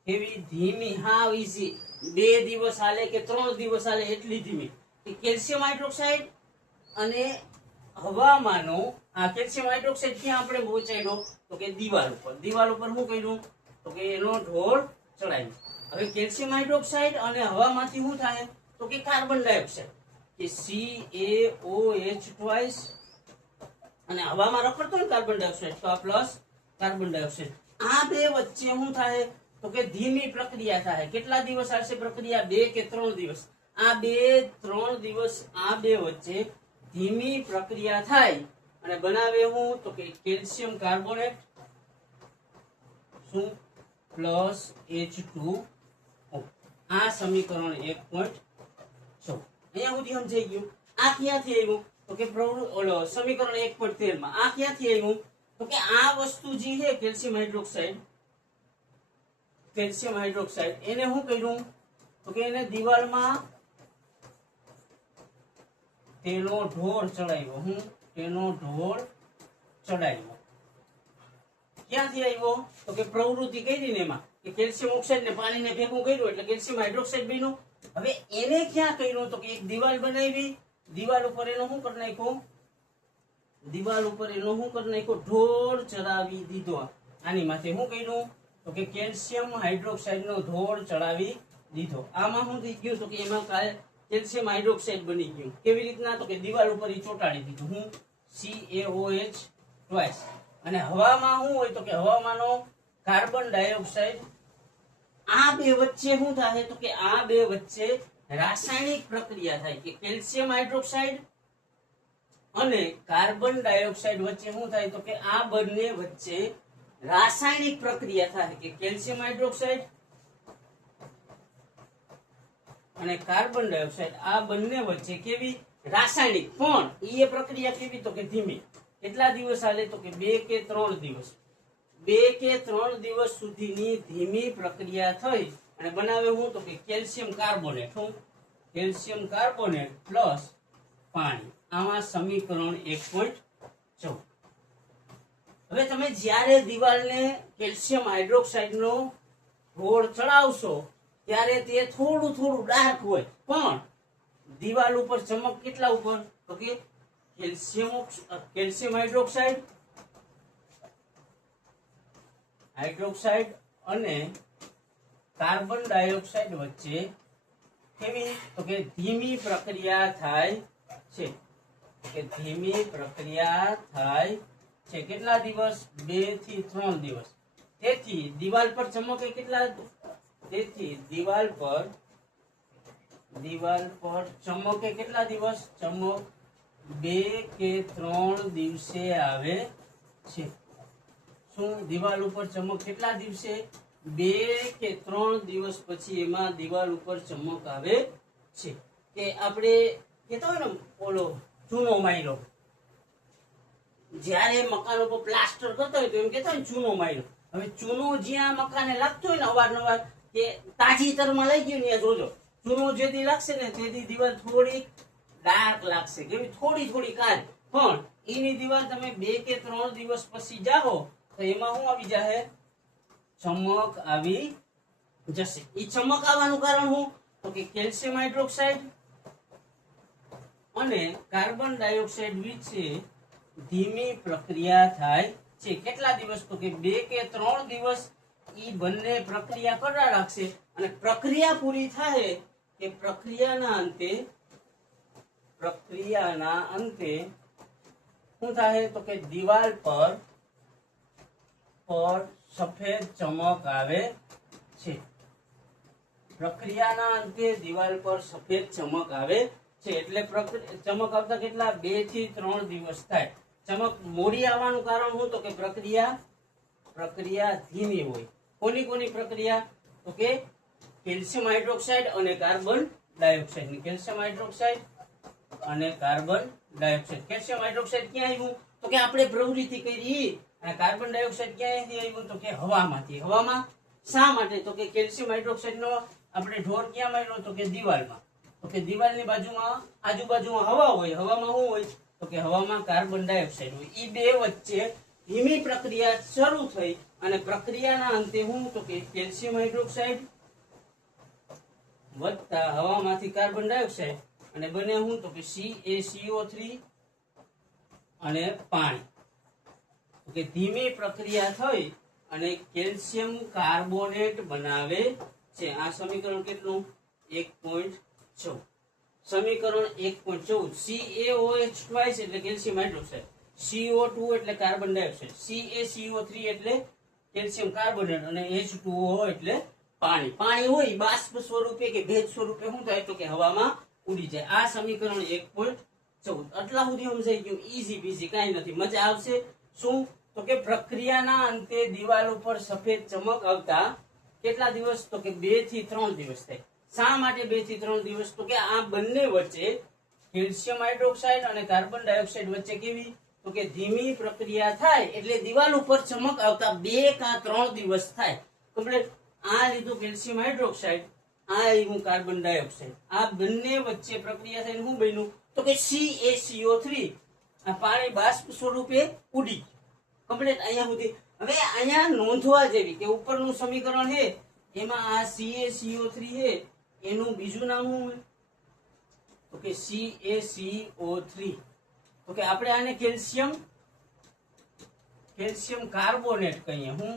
કેવી ધીમી, હાવ ઈઝી. 2 દિવસ હાલે કે 3 દિવસ હાલે એટલી ધીમી. કે કેલ્શિયમ હાઇડ્રોક્સાઇડ અને હવામાંનો આ કેલ્શિયમ હાઇડ્રોક્સાઇડ ક્યાં આપણે પહોંચાડ્યો? તો કે દિવાલ ઉપર. દિવાલ ઉપર શું કર્યું? તો કે એનો ઢોળ ચડાવ્યો. હવે કેલ્શિયમ હાઇડ્રોક્સાઇડ અને હવામાંથી શું થાય? તો કે કાર્બન ડાયોક્સાઇડ, કે CaOH ટ્વાઇસ, અને હવામાં રખડતો ને કાર્બન ડાયોક્સાઇડ, તો આ પ્લસ કાર્બન ડાયોક્સાઇડ. આ બે વચ્ચે શું થાય? તો કે ધીમી પ્રક્રિયા થાય. કેટલા દિવસ આવશે પ્રક્રિયા? 2 કે 3 દિવસ. આ 2-3 દિવસ આ બે વચ્ચે ધીમી પ્રક્રિયા થાય અને બનાવે હું? તો કે કેલ્શિયમ કાર્બોનેટ શું પ્લસ H2O. આ સમીકરણ 1.6. અહીંયા સુધી સમજાઈ ગયું. આ ક્યાંથી આવ્યું? તો કે સમીકરણ 1.13 માં. આ ક્યાંથી આવ્યું? તો કે આ વસ્તુ જે છે કેલ્શિયમ હાઇડ્રોક્સાઇડ એને શું કર્યું? તો કે એને દિવાલમાં તેનો ઢોળ ચડાવ્યો. તેનો ઢોળ ચડાવ્યો. ક્યાંથી આવ્યો? તો કે પ્રવૃત્તિ કરી ને એમાં, કે કેલ્શિયમ ઓક્સાઇડ ને પાણીને ભેગું કર્યું એટલે કેલ્શિયમ હાઇડ્રોક્સાઇડ બન્યું. હવે એને ક્યાં કર્યું? તો કે એક દિવાલ બનાવી. દિવાલ ઉપર એનો શું કરી નાખ્યું? ઢોળ ચડાવી દીધો. આની માથે શું કર્યું? તો કે કેલ્શિયમ હાઇડ્રોક્સાઇડ નો ઢોળ ચડાવી દીધો. આમાં શું થઈ ગયું? તો કે એમાં કેલ્શિયમ હાઇડ્રોક્સાઇડ બની ગયું. કેવી રીતના? તો કે દિવાલ ઉપર ચોંટાડી દીધું. CaOH twice. અને હવામાં શું હોય? તો કે હવામાંનો કાર્બન ડાયોક્સાઇડ. આ બે વચ્ચે શું થાય? તો કે આ બે વચ્ચે રાસાયણિક પ્રક્રિયા થાય. કે કેલ્શિયમ હાઇડ્રોક્સાઇડ અને કાર્બન ડાયોક્સાઇડ વચ્ચે શું થાય? તો કે આ બંને વચ્ચે રાસાયણિક પ્રક્રિયા થાય. કે કેલ્શિયમ હાઇડ્રોક્સાઇડ અને કાર્બન ડાયોક્સાઇડ આ બંને વચ્ચે કેવી રાસાયણિક, પણ એ પ્રક્રિયા કેવી? તો કે ધીમી. કેટલા દિવસ હાલે? તો કે 2 કે 3 દિવસ. 2 કે 3 દિવસ સુધીની ધીમી પ્રક્રિયા થઈ અને બનાવે હું? તો કે calcium carbonate. Calcium carbonate plus પાણી. આમાં સમીકરણ 1.14. હવે તમે જ્યારે દિવાલને કેલ્શિયમ હાઇડ્રોક્સાઇડ નો ઢોળ ચડાવશો ત્યારે તે થોડું ડાર્ક હોય, પણ દિવાલ ઉપર ચમક કેટલા ઉપર? તો કે કેલ્શિયમ હાઇડ્રોક્સાઇડ અને કાર્બન ડાયોક્સાઇડ વચ્ચે કેવી? તો કે ધીમી પ્રક્રિયા થાય છે. કેટલા દિવસ? 2 થી 3 દિવસ. તેથી દિવાલ પર ચમકે કેટલા? તેથી દિવાલ પર ચમકે કેટલા દિવસ? ચમક 2 કે 3 દિવસે આવે છે. શું દિવાલ ઉપર ચમક કેટલા દિવસે? 2 કે 3 દિવસ પછી એમાં દિવાલ ઉપર ચમક આવે છે. કે આપણે કહેતા હોય ને ઓલો ચૂનો માર્યો, જ્યારે મકાન ઉપર પ્લાસ્ટર કરતા હોય તો એમ કહેતા હોય ચૂનો માર્યો. હવે ચૂનો જ્યાં મકાને લાગતો હોય ને અવારનવાર, કે તાજેતરમાં લઈ ગયું ને જોજો, ચૂનો જેથી લાગશે ને તેથી દિવાલ થોડી ડાર્ક લાગશે. કેવી? થોડી કાળી. પણ એની દિવાલ તમે 2 કે 3 દિવસ પછી જાઓ તો એમાં શું આવી જશે? ચમક આવી જશે. એ ચમક આવવાનું કારણ શું? તો કે કેલ્શિયમ હાઇડ્રોક્સાઇડ અને કાર્બન ડાયોક્સાઇડ વચ્ચે ધીમી પ્રક્રિયા થાય છે. કેટલા દિવસ? તો કે 2 કે 3 દિવસ ઈ બંને પ્રક્રિયા કરવા રાખશે. અને પ્રક્રિયા પૂરી થાય કે પ્રક્રિયાના અંતે શું થાય? તો કે દિવાલ પર સફેદ ચમક આવે છે. પ્રક્રિયાના અંતે દિવાલ પર સફેદ ચમક આવે છે. એટલે ચમક આવતા કેટલા? 2 થી 3 દિવસ થાય. ચમક મોડી આવવાનું કારણ શું? તો કે પ્રક્રિયા ધીમી હોય. કોની પ્રક્રિયા? તો કે કેલ્શિયમ હાઇડ્રોક્સાઇડ અને કાર્બન ડાયોક્સાઇડ. કેલ્શિયમ હાઇડ્રોક્સાઇડ અને કાર્બન ડાયોક્સાઇડ. કેલ્શિયમ હાઇડ્રોક્સાઇડ ક્યાં આવ્યું? તો કે આપણે પ્રવૃત્તિ કરી. અને કાર્બન ડાયોક્સાઇડ ક્યાંથી આવ્યું? તો કે હવામાંથી. હવામાં શા માટે? તો કે કેલ્શિયમ હાઇડ્રોક્સાઇડ નો આપણે ઢોર ક્યાં માર્યો? તો કે દિવાલમાં. તો કે દિવાલની બાજુમાં આજુબાજુમાં હવા હોય. હવામાં શું હોય? તો કે હવામાં કાર્બન ડાયોક્સાઇડ હોય. એ બે વચ્ચે ધીમી પ્રક્રિયા શરૂ થઈ અને પ્રક્રિયાના અંતે હું તો કે કેલ્શિયમ હાઇડ્રોક્સાઇડ વત્તા હવામાંથી કાર્બન ડાયોક્સાઇડ અને બને હું તો કે CaCO3 અને પાણી. કે ધીમી પ્રક્રિયા થઈ અને કેલ્શિયમ કાર્બોનેટ બનાવે છે. આ સમીકરણ કેટલું? 1.14. સમીકરણ 1.14. CaOH ટ્વાઇસ એટલે કેલ્શિયમ હાઇડ્રોક્સાઇડ, CO2 એટલે કાર્બન ડાયોક્સાઇડ, CaCO3 એટલે કેલ્શિયમ કાર્બોનેટ અને H2O એટલે પાણી. પાણી હોય બાષ્પ સ્વરૂપે કે ભેજ સ્વરૂપે શું થાય તો કે હવામાં ઉડી જાય. આ સમીકરણ 1.14. આટલા સુધી સમજાઈ ગયું. ઈઝી બીઝી, કાંઈ નથી. મજા આવશે. શું તો કે પ્રક્રિયાના અંતે દિવાલ ઉપર સફેદ ચમક આવતા કેટલા દિવસ તો કે 2 થી 3 દિવસ થાય. શા માટે 2 થી 3 દિવસ તો કે આ બંને વચ્ચે કેલ્શિયમ હાઇડ્રોક્સાઇડ અને કાર્બન ડાયોક્સાઇડ વચ્ચે કેવી તો કે ધીમી પ્રક્રિયા થાય એટલે દિવાલ ઉપર ચમક આવતા 2 કા 3 દિવસ થાય. કમ્પ્લીટ. આ લીધું કેલ્શિયમ હાઇડ્રોક્સાઇડ, આ લીધું કાર્બન ડાયોક્સાઇડ. આ બંને વચ્ચે પ્રક્રિયા થઈને શું બન્યું તો કે CaCO3. આ પાણી બાષ્પ સ્વરૂપે ઉડી. કમ્પ્લીટ. અહીંયા સુધી. હવે અહીંયા નોંધવા જેવી કે ઉપરનું સમીકરણ છે એમાં આ CaCO3 છે એનું બીજું નામ શું છે તો કે CaCO3. તો કે આપણે આને કેલ્શિયમ કાર્બોનેટ કહીએ. હું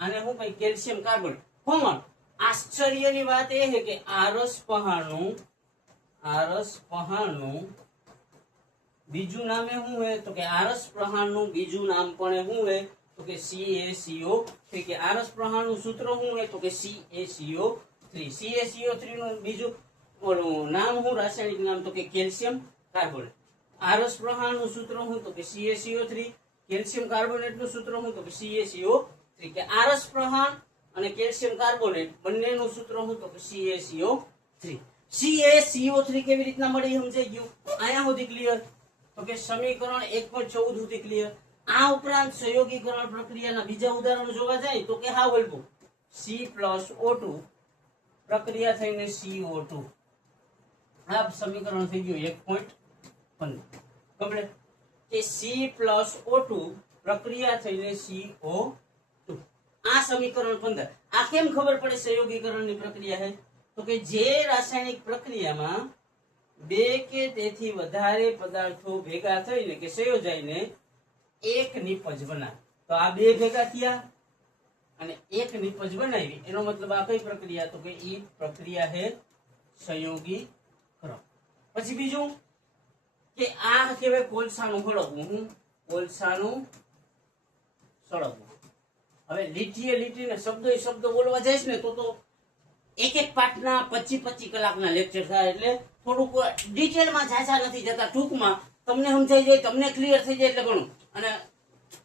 આને શું કહીએ? Calcium carbonate. પણ આશ્ચર્યની વાત એ છે કે આરસ પહાણનું બીજું નામે શું છે તો કે આરસ પ્રહાણનું બીજું નામ પણ શું છે તો કે CaCO3. કે આરસ પ્રહાણનું સૂત્ર શું છે તો કે CaCO3. CaCO3 નું બીજું નામ શું, રાસાયણિક નામ તો કે કેલ્શિયમ કાર્બોનેટ. આરસ પ્રહાણનું સૂત્ર શું તો કે CaCO3. કેલ્શિયમ કાર્બોનેટનું સૂત્ર શું તો કે CaCO3. કે આરસ પ્રહાણ અને કેલ્શિયમ કાર્બોનેટ બંનેનું સૂત્ર શું તો કે CaCO3. CaCO3 કેવી રીતના મળે સમજાઈ ગયું? અહીંયા સુધી ક્લિયર? તો કે સમીકરણ 1.14 સુધી ક્લિયર. આ ઉપરાંત સંયોગીકરણ પ્રક્રિયાના બીજા ઉદાહરણો જોવા જાય તો કે હા વળવું C+O2 પ્રક્રિયા થઈને CO2. આ સમીકરણ થઈ ગયું 1.15. કમ્પ્લીટ. કે C+O2 પ્રક્રિયા થઈને CO2. આ સમીકરણ 15. આ કેમ ખબર પડે સંયોગીકરણની પ્રક્રિયા છે તો કે જે રાસાયણિક પ્રક્રિયામાં 2 કે તેથી વધારે પદાર્થો ભેગા થઈને કે સંયોજાઈને એક નિપજ બનાવે. તો આ 2 ભેગા થયા અને એક નિપજ બનાવી એનો મતલબ આ કઈ પ્રક્રિયા તો કે ઈ પ્રક્રિયા છે સંયોગીકરણ. પછી બીજું કે આ કહેવાય કોલસાનું સળગવું. હું કોલસાનું સળગવું. હવે લીટીને શબ્દો બોલવા જઈશ ને તો એક પાઠના 25 કલાકના લેક્ચર થાય. એટલે થોડુંક ડિટેલમાં ઝાઝા નથી જતા, ટૂંકમાં તમને સમજાઈ જાય, તમને ક્લિયર થઈ જાય એટલે ઘણું. અને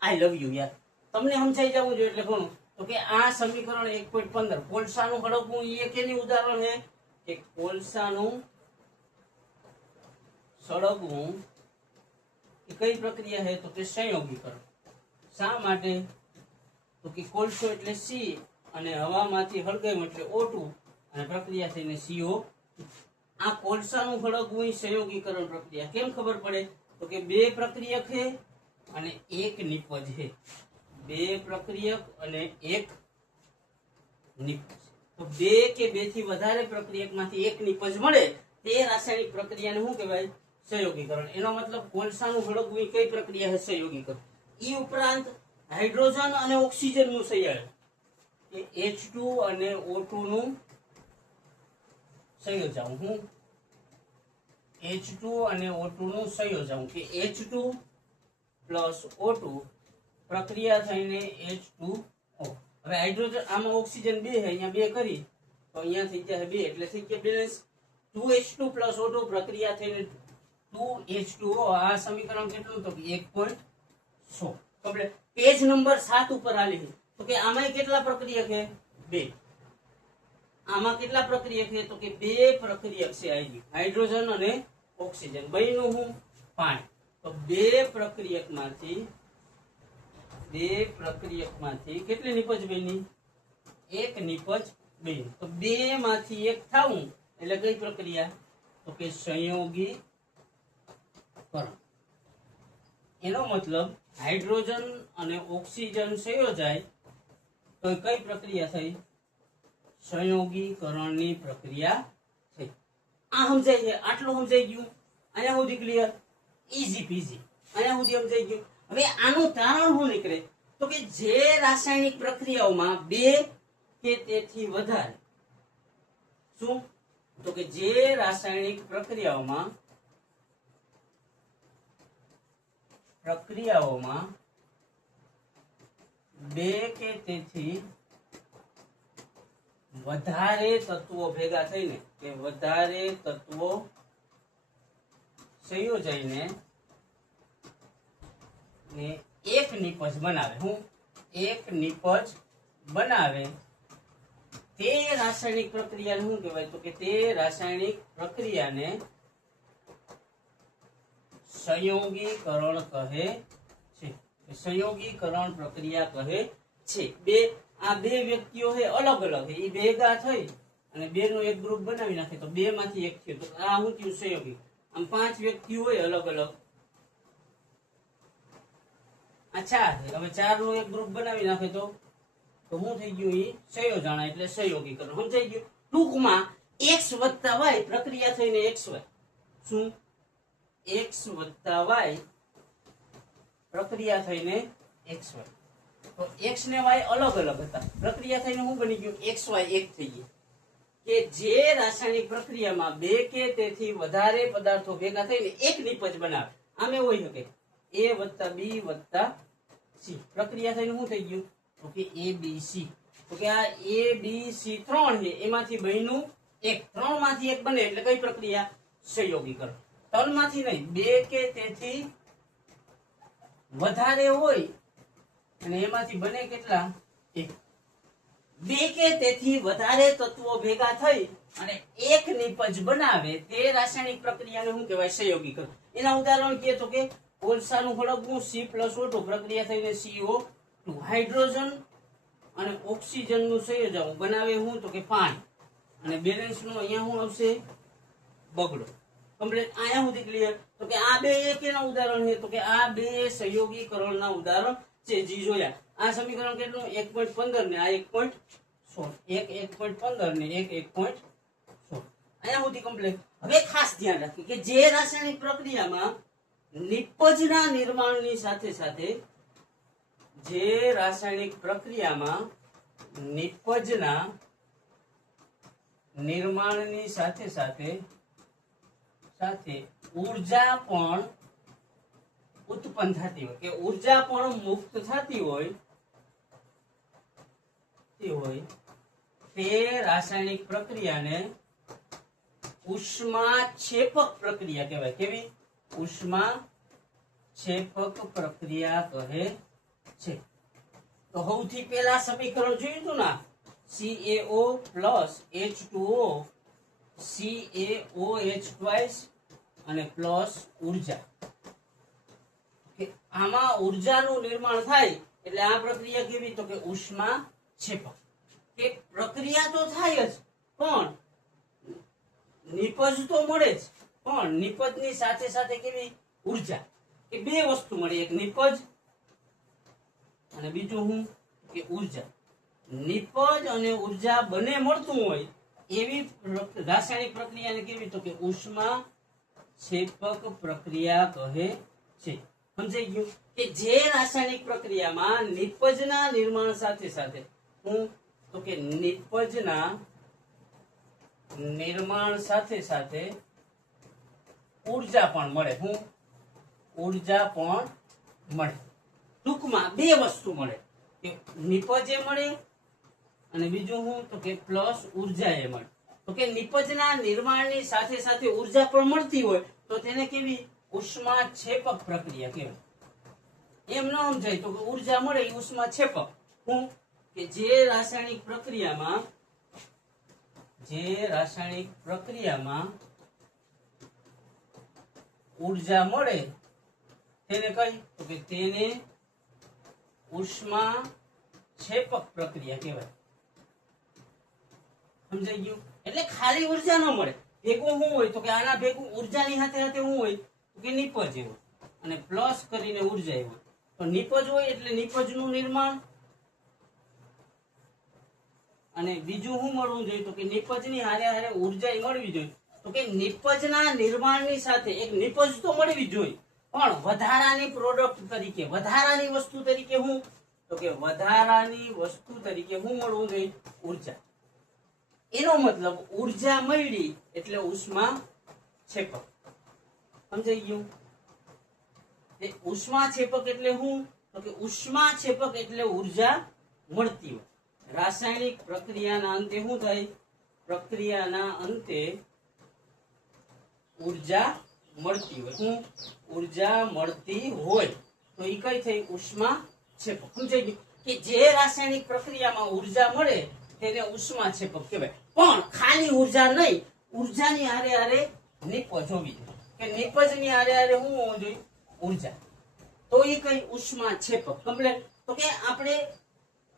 આઈ લવ યુ યાર, તમને સમજાઈ જવું જોઈએ એટલે ઘણું. તો કે આ સમીકરણ 1.15 કોલસાનું સળગવું એ કેની ઉદાહરણ છે કે કોલસાનું સળગવું એ કઈ પ્રક્રિયા છે તો કે સંયોગીકરણ. શા માટે તો કે કોલસો એટલે C અને હવામાંથી હળગાવ્યું એટલે O2 અને પ્રક્રિયા થઈને CO. આ કોલસાનું સળગવું સંયોગીકરણ પ્રક્રિયા. કેમ ખબર પડે તો કે 2 પ્રક્રિયક છે અને એક નિપજ છે. 2 પ્રક્રિયક અને એક નિપજ. તો 2 કે 2 થી વધારે પ્રક્રિયકમાંથી એક નિપજ મળે તે રાસાયણિક પ્રક્રિયાને શું કહેવાય? સંયોગીકરણ. એનો મતલબ કોલસાનું સળગવું કઈ પ્રક્રિયા છે? સંયોગીકરણ. ઈ ઉપરાંત હાઇડ્રોજન અને ઓક્સિજન નું સંયોજન કે H2 અને O2 નું સંયોજન. હું H2 અને O2 નું સંયોજન કે H2 પ્લસ O2 પ્રક્રિયા થઈને H2O. હવે હાઇડ્રોજન આમાં ઓક્સિજન 2 છે, અહીંયા 2 કરી તો અહીંયા થઈ જાય 2 એટલે થઈ ગયા બેલેન્સ. 2H2 પ્લસ O2 પ્રક્રિયા થઈને 2H2O. આ સમીકરણ કેટલું તો 1.100. કમ્પ્લીટ. પેજ નંબર 7 ઉપર આલી છે તો કે આમાં કેટલા પ્રક્રિયક છે? 2. આમાં કેટલા પ્રક્રિયક છે તો કે 2 પ્રક્રિયક છે. હાઇડ્રોજન અને ઓક્સિજન બેયનું હું પાણી. તો 2 પ્રક્રિયકમાંથી કેટલી નિપજ બની? એક નિપજ બની. તો 2 માંથી એક થાવું એટલે કઈ પ્રક્રિયા તો કે સંયોગીકરણ. એનો મતલબ હાઇડ્રોજન અને ઓક્સિજન સંયોજાય તો કઈ પ્રક્રિયા થઈ? સંયોગીકરણની પ્રક્રિયા થઈ. આ સમજાય છે? આટલું સમજાઈ ગયું? અહીંયા સુધી ક્લિયર? ઈઝી પીઝી. અહીંયા સુધી સમજાઈ ગયું? હવે આનું તારણ શું નીકળે? તો કે જે રાસાયણિક પ્રક્રિયાઓમાં બે કે તેથી વધારે, શું? તો કે જે રાસાયણિક પ્રક્રિયાઓમાં બે કે તેથી વધારે તત્વો ભેગા થઈને કે વધારે તત્વો સંયોજાઈને ને એક નિપજ બનાવે. હું એક નિપજ બનાવે તે રાસાયણિક પ્રક્રિયાને શું કહેવાય? તો કે તે રાસાયણિક પ્રક્રિયાને સંયોગીકરણ કહે છે. સંયોગીકરણ પ્રક્રિયા કહે છે. આ બે વ્યક્તિઓ છે અલગ અલગ, એ ભેગા થઈ અને બે નું એક ગ્રુપ બનાવી નાખે તો બે માંથી એક થયું, તો આ શું થયું? સંયોગી. આમ 5 વ્યક્તિ હોય અલગ અલગ, આ 4 છે, હવે 4 નું એક ગ્રુપ બનાવી નાખે તો શું થઈ ગયું? એ સંયોજન, એટલે સંયોગીકરણ. સમજાઈ ગયું? ટૂંકમાં x + y પ્રક્રિયા થઈને xy, શું? x + y પ્રક્રિયા થઈને xy. તો x ને y અલગ અલગ હતા, પ્રક્રિયા થઈને શું બની ગયું? xy એક થઈ ગયું. કે જે રાસાયણિક પ્રક્રિયામાં બે કે તેથી વધારે પદાર્થો ભેગા થઈને એક નિપજ બનાવે. આમે હોય શકે a + b + c. પ્રક્રિયા થઈને શું થઈ ગયું? તો કે abc. તો કે આ abc 3 છે, એમાંથી બન્યું એક. 3 માંથી એક બને એટલે કઈ પ્રક્રિયા? સંયોગીકરણ. 3 માંથી નહીં, બે કે તેથી વધારે હોય અને એમાંથી બને કેટલા? એક. બે કે તેથી વધારે તત્વો ભેગા થઈ અને એક નિપજ બનાવે તે રાસાયણિક પ્રક્રિયાને શું કહેવાય? સંયોગીકરણ. એના ઉદાહરણ કહે તો કે કોલસાનું હળગવું C+O2 પ્રક્રિયા થઈને CO2. હાઇડ્રોજન અને ઓક્સિજન નું સંયોજન બનાવે શું? તો કે પાણી. અને બેલેન્સ નું અહીંયા શું આવશે? બગડો. કમ્પ્લીટ. અહીંયા સુધી ક્લિયર? તો કે આ બે એના ઉદાહરણ છે. તો કે આ બે સંયોગીકરણના ઉદાહરણ છે જે જોયા. આ સમીકરણ કેટલું? 1.15 ને આ 1.16. 1.15 ને 1.16. અહીંયા સુધી કમ્પ્લીટ. હવે ખાસ ધ્યાન રાખીએ કે જે રાસાયણિક પ્રક્રિયામાં નિપજના નિર્માણની સાથે સાથે ઊર્જા પણ ઉત્પન્ન થતી હોય કે ઊર્જા પણ મુક્ત થતી હોય તે રાસાયણિક પ્રક્રિયાને ઉષ્માક્ષેપક પ્રક્રિયા કહેવાય. કેવી? ઉષ્માક્ષેપક પ્રક્રિયા કહે છે. તો સૌથી પહેલા સમીકરણ જોયું હતું ને, CaO + H2O, CaOH અને પ્લસ ઉર્જા. આમાં ઉર્જાનું નિર્માણ થાય એટલે આ પ્રક્રિયા કેવી? તો કે ઉષ્માક્ષેપક. કે પ્રક્રિયા તો થાય જ પણ નિપજ તો મળે જ, પણ નિપજની સાથે સાથે કેવી? ઉર્જા. કે બે વસ્તુ મળે, એક નિપજ અને બીજું શું? કે ઉર્જા. નિપજ અને ઉર્જા બંને મળતું હોય એવી રાસાયણિક પ્રક્રિયાને કેવી? તો કે ઉષ્માક્ષેપક પ્રક્રિયા કહે છે. સમજાઈ ગયું? કે જે રાસાયણિક પ્રક્રિયામાં નિપજના નિર્માણ સાથે સાથે હું તો કે નિપજના નિર્માણ સાથે સાથે ઉર્જા પણ મળે. હું ઉર્જા પણ મળે. ટૂંકમાં બે વસ્તુ મળે, કે નિપજે મળે અને બીજું શું? તો કે પ્લસ ઉર્જા એ મળે. તો કે નિપજના નિર્માણની સાથે સાથે ઉર્જા પણ મળતી હોય તો તેને કેવી? ઉષ્માક્ષેપક પ્રક્રિયા કહેવાય. એમ ન સમજાય તો કે ઉર્જા મળે એ ઉષ્માક્ષેપક. હું કે જે રાસાયણિક પ્રક્રિયામાં ઉર્જા મળે તેને કઈ? તો કે તેને ઉષ્માક્ષેપક પ્રક્રિયા કહેવાય. સમજાઈ ગયું? એટલે ખાલી ઉર્જા ન મળે, ભેગું શું હોય? તો કે આના ભેગું ઉર્જાની સાથે સાથે શું હોય? તો કે નિપજ હોય. અને પ્લસ કરીને ઉર્જા હોય તો નિપજ હોય એટલે નિપજનું નિર્માણ, અને બીજું શું મળવું જોઈએ તો કે નિપજની હારે હારે ઉર્જા મળવી જોઈએ. તો કે નિપજના નિર્માણની સાથે એક નિપજ તો મળવી જોઈએ, પણ વધારાની પ્રોડક્ટ તરીકે, વધારાની વસ્તુ તરીકે શું તો કે વધારાની વસ્તુ તરીકે શું મળવું જોઈએ? ઉર્જા. એનો મતલબ ઉર્જા મળી એટલે ઉષ્મા છેપક. સમજાઈ ગયું? એ ઉષ્મા છેપક એટલે શું તો કે ઉષ્મા છેપક એટલે ઉર્જા મળતી હોય. રાસાયણિક પ્રક્રિયાના અંતે શું થાય? પ્રક્રિયાના અંતે ઉર્જા મળતી હોય. શું ઉર્જા મળતી હોય તો એ કઈ થઈ? ઉષ્મા છેપક. સમજાઈ ગયું કે જે રાસાયણિક પ્રક્રિયામાં ઉર્જા મળે તેને ઉષ્મા છેપક કહેવાય. પણ ખાલી ઉર્જા નહીં, ઉર્જાની હારે હારે નિપજ હોવી જોઈએ, કે નિપજની હારે હારે શું હોવું જોઈએ? ઉર્જા. તો એ કઈ? ઉષ્મા છેપક. કમ્પ્લીટ. તો કે આપણે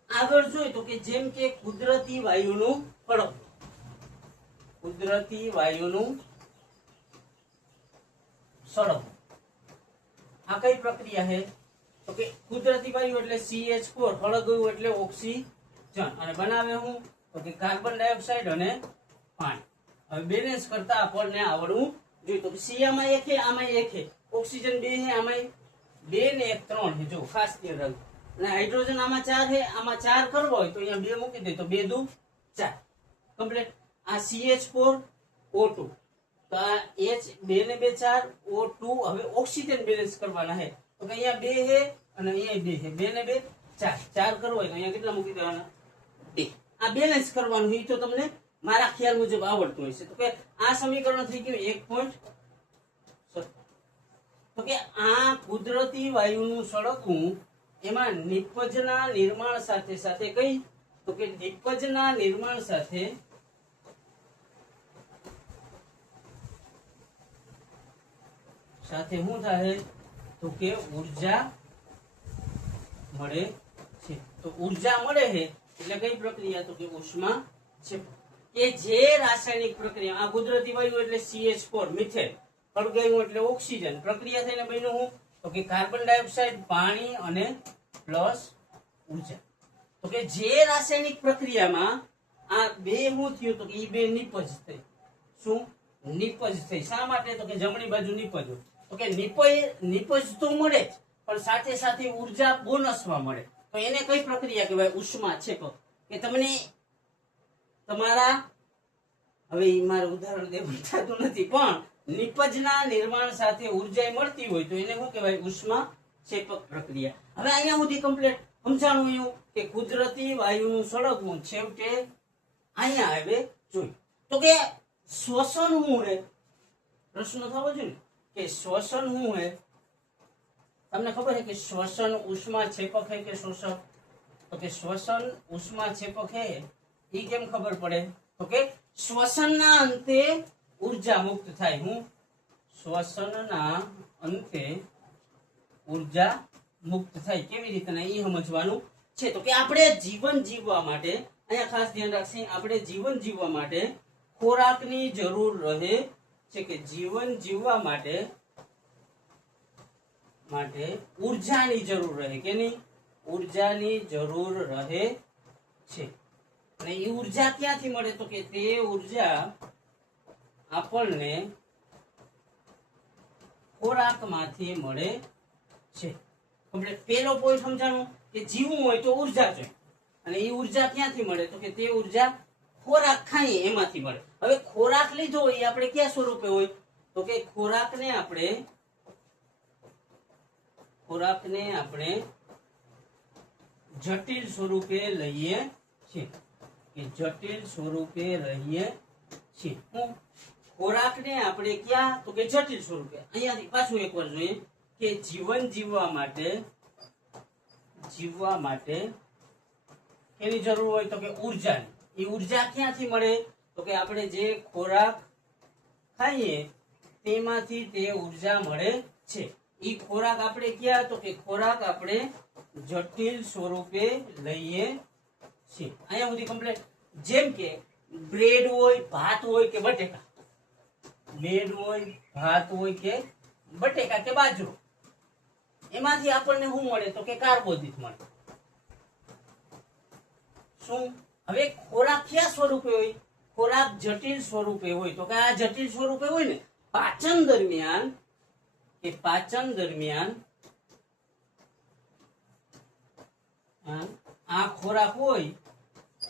આગળ જોઈએ તો કે જેમ કે કુદરતી વાયુનું સળગવું, કુદરતી વાયુનું સળગવું આ કઈ પ્રક્રિયા છે? તો કે કુદરતી વાયુ એટલે CH4, સળગવું એટલે ઓક્સિજન, અને બનાવે હું તો કે કાર્બન ડાયોક્સાઇડ અને પાણી. હવે બેલેન્સ કરતા આપણને આવડવું જોઈએ. તો સી આમાં એક છે, આમાં એક છે, ઓક્સિજન 2 છે, આમાં 2 ને 1 3 છે. જો ખાસ ધ્યાન રાખજો. અને હાઇડ્રોજન આમાં 4 છે, આમાં 4 કરવો હોય તો અહીંયા 2 મૂકી દે તો 2 દુ 4. કમ્પ્લીટ. આ CH4 O2 તો આ H 2 ને 2 4 O2. હવે ઓક્સિજન બેલેન્સ કરવાના છે તો કે અહીંયા 2 છે અને અહીંયા 2 છે, 2 ને 2 4. 4 કરવો હોય તો અહીંયા કેટલા મૂકી દેવાના? 2. આ બેલેન્સ કરવાનું હોય તો તમને મારા ખ્યાલ મુજબ આવડતું હોય છે. તો કે આ સમીકરણ થઈ ગયું 1.7. તો કે આ કુદરતી વાયુનું સળગવું એમાં નિપજના નિર્માણ સાથે સાથે કઈ તો કે નિપજના નિર્માણ સાથે સાથે શું થાય તો કે ઉર્જા મળે છે. તો ઉર્જા મળે છે એટલે કઈ પ્રક્રિયા તો કે ઉષ્મા છે. કે જે રાસાયણિક પ્રક્રિયા, આ કુદરતી વાયુ એટલે CH4 મિથેન, સળગાવ્યું એટલે ઓક્સિજન, પ્રક્રિયા થઈને બન્યું હું તો કે કાર્બન ડાયોક્સાઇડ, પાણી અને પ્લસ ઉર્જા. તો કે જે રાસાયણિક પ્રક્રિયામાં આ બે શું થયું તો કે એ બે નિપજ થઈ. શું? નિપજ થઈ. શા માટે તો કે જમણી બાજુ નિપજ હોય તો કે નિપજ તો મળે જ પણ સાથે સાથે ઉર્જા બોનસમાં મળે તો એને કઈ પ્રક્રિયા કહેવાય? ઉષ્મા છેપક. કે તમને તમારા હવે મારે ઉદાહરણ દેવું થતું નથી પણ નિપજના નિર્માણ સાથે ઉર્જા મળતી હોય તો એને શું કહેવાય? ઉષ્મા છેપક પ્રક્રિયા. હવે અહીંયા સુધી કમ્પ્લીટ સમજાણું એવું કે કુદરતી વાયુનું સળગવું છેવટે અહીંયા આવે જોઈ. તો કે શ્વસન શું હે? પ્રશ્ન થવો જોઈએ કે શ્વસન શું હે? તમને ખબર છે કે શ્વસન ઉષ્મા છેપક है કે શોષક? તો કે શ્વસન ઉષ્મા છેપક है એ કેમ ખબર પડે? તો કે શ્વસનના અંતે ઉર્જા મુક્ત થાય. હું શ્વસનના અંતે ઉર્જા મુક્ત થાય. કેવી રીતે એ સમજવાનું છે. તો કે આપણે જીવન જીવવા માટે, અહીંયા ખાસ ધ્યાન રાખશે, આપણે જીવન જીવવા માટે ખોરાકની જરૂર રહે છે. કે જીવન જીવવા માટે ઉર્જાની જરૂર રહે કે નહીં? ઉર્જાની જરૂર રહે છે. અને એ ઉર્જા ક્યાંથી મળે તો કે તે ઉર્જા આપણને ખોરાકમાંથી મળે છે. પેલો પોઈન્ટ સમજાણું કે જીવવું હોય તો ઉર્જા જોઈએ અને એ ઉર્જા ક્યાંથી મળે તો કે તે ઉર્જા ખોરાક ખાઈએ એમાંથી મળે. હવે ખોરાક લીધો હોય આપણે ક્યાં સ્વરૂપે હોય તો કે ખોરાકને આપણે જટિલ સ્વરૂપે લઈએ છીએ. કે જટિલ સ્વરૂપે રહીએ છીએ. હું ખોરાકને આપણે ક્યાં તો કે જટિલ સ્વરૂપે. અહીંયાથી પાછું એકવાર જોઈએ કે જીવન જીવવા માટે એની જરૂર હોય તો કે ઉર્જાની. એ ઉર્જા ક્યાંથી મળે તો કે આપણે જે ખોરાક ખાઈએ તેમાંથી તે ઉર્જા મળે છે. એ ખોરાક આપણે ક્યાં તો કે ખોરાક આપણે જટિલ સ્વરૂપે લઈએ છીએ. અહીંયા સુધી કમ્પ્લીટ. જેમ કે બ્રેડ હોય, ભાત હોય કે બટેકા, બ્રેડ હોય, ભાત હોય કે બટેકા કે બાજરો, એમાંથી આપણને શું મળે તો કે કાર્બોદિત મળે. શું હવે ખોરાક કયા સ્વરૂપે હોય? ખોરાક જટિલ સ્વરૂપે હોય. તો કે આ જટિલ સ્વરૂપે હોય ને પાચન દરમિયાન આ ખોરાક હોય,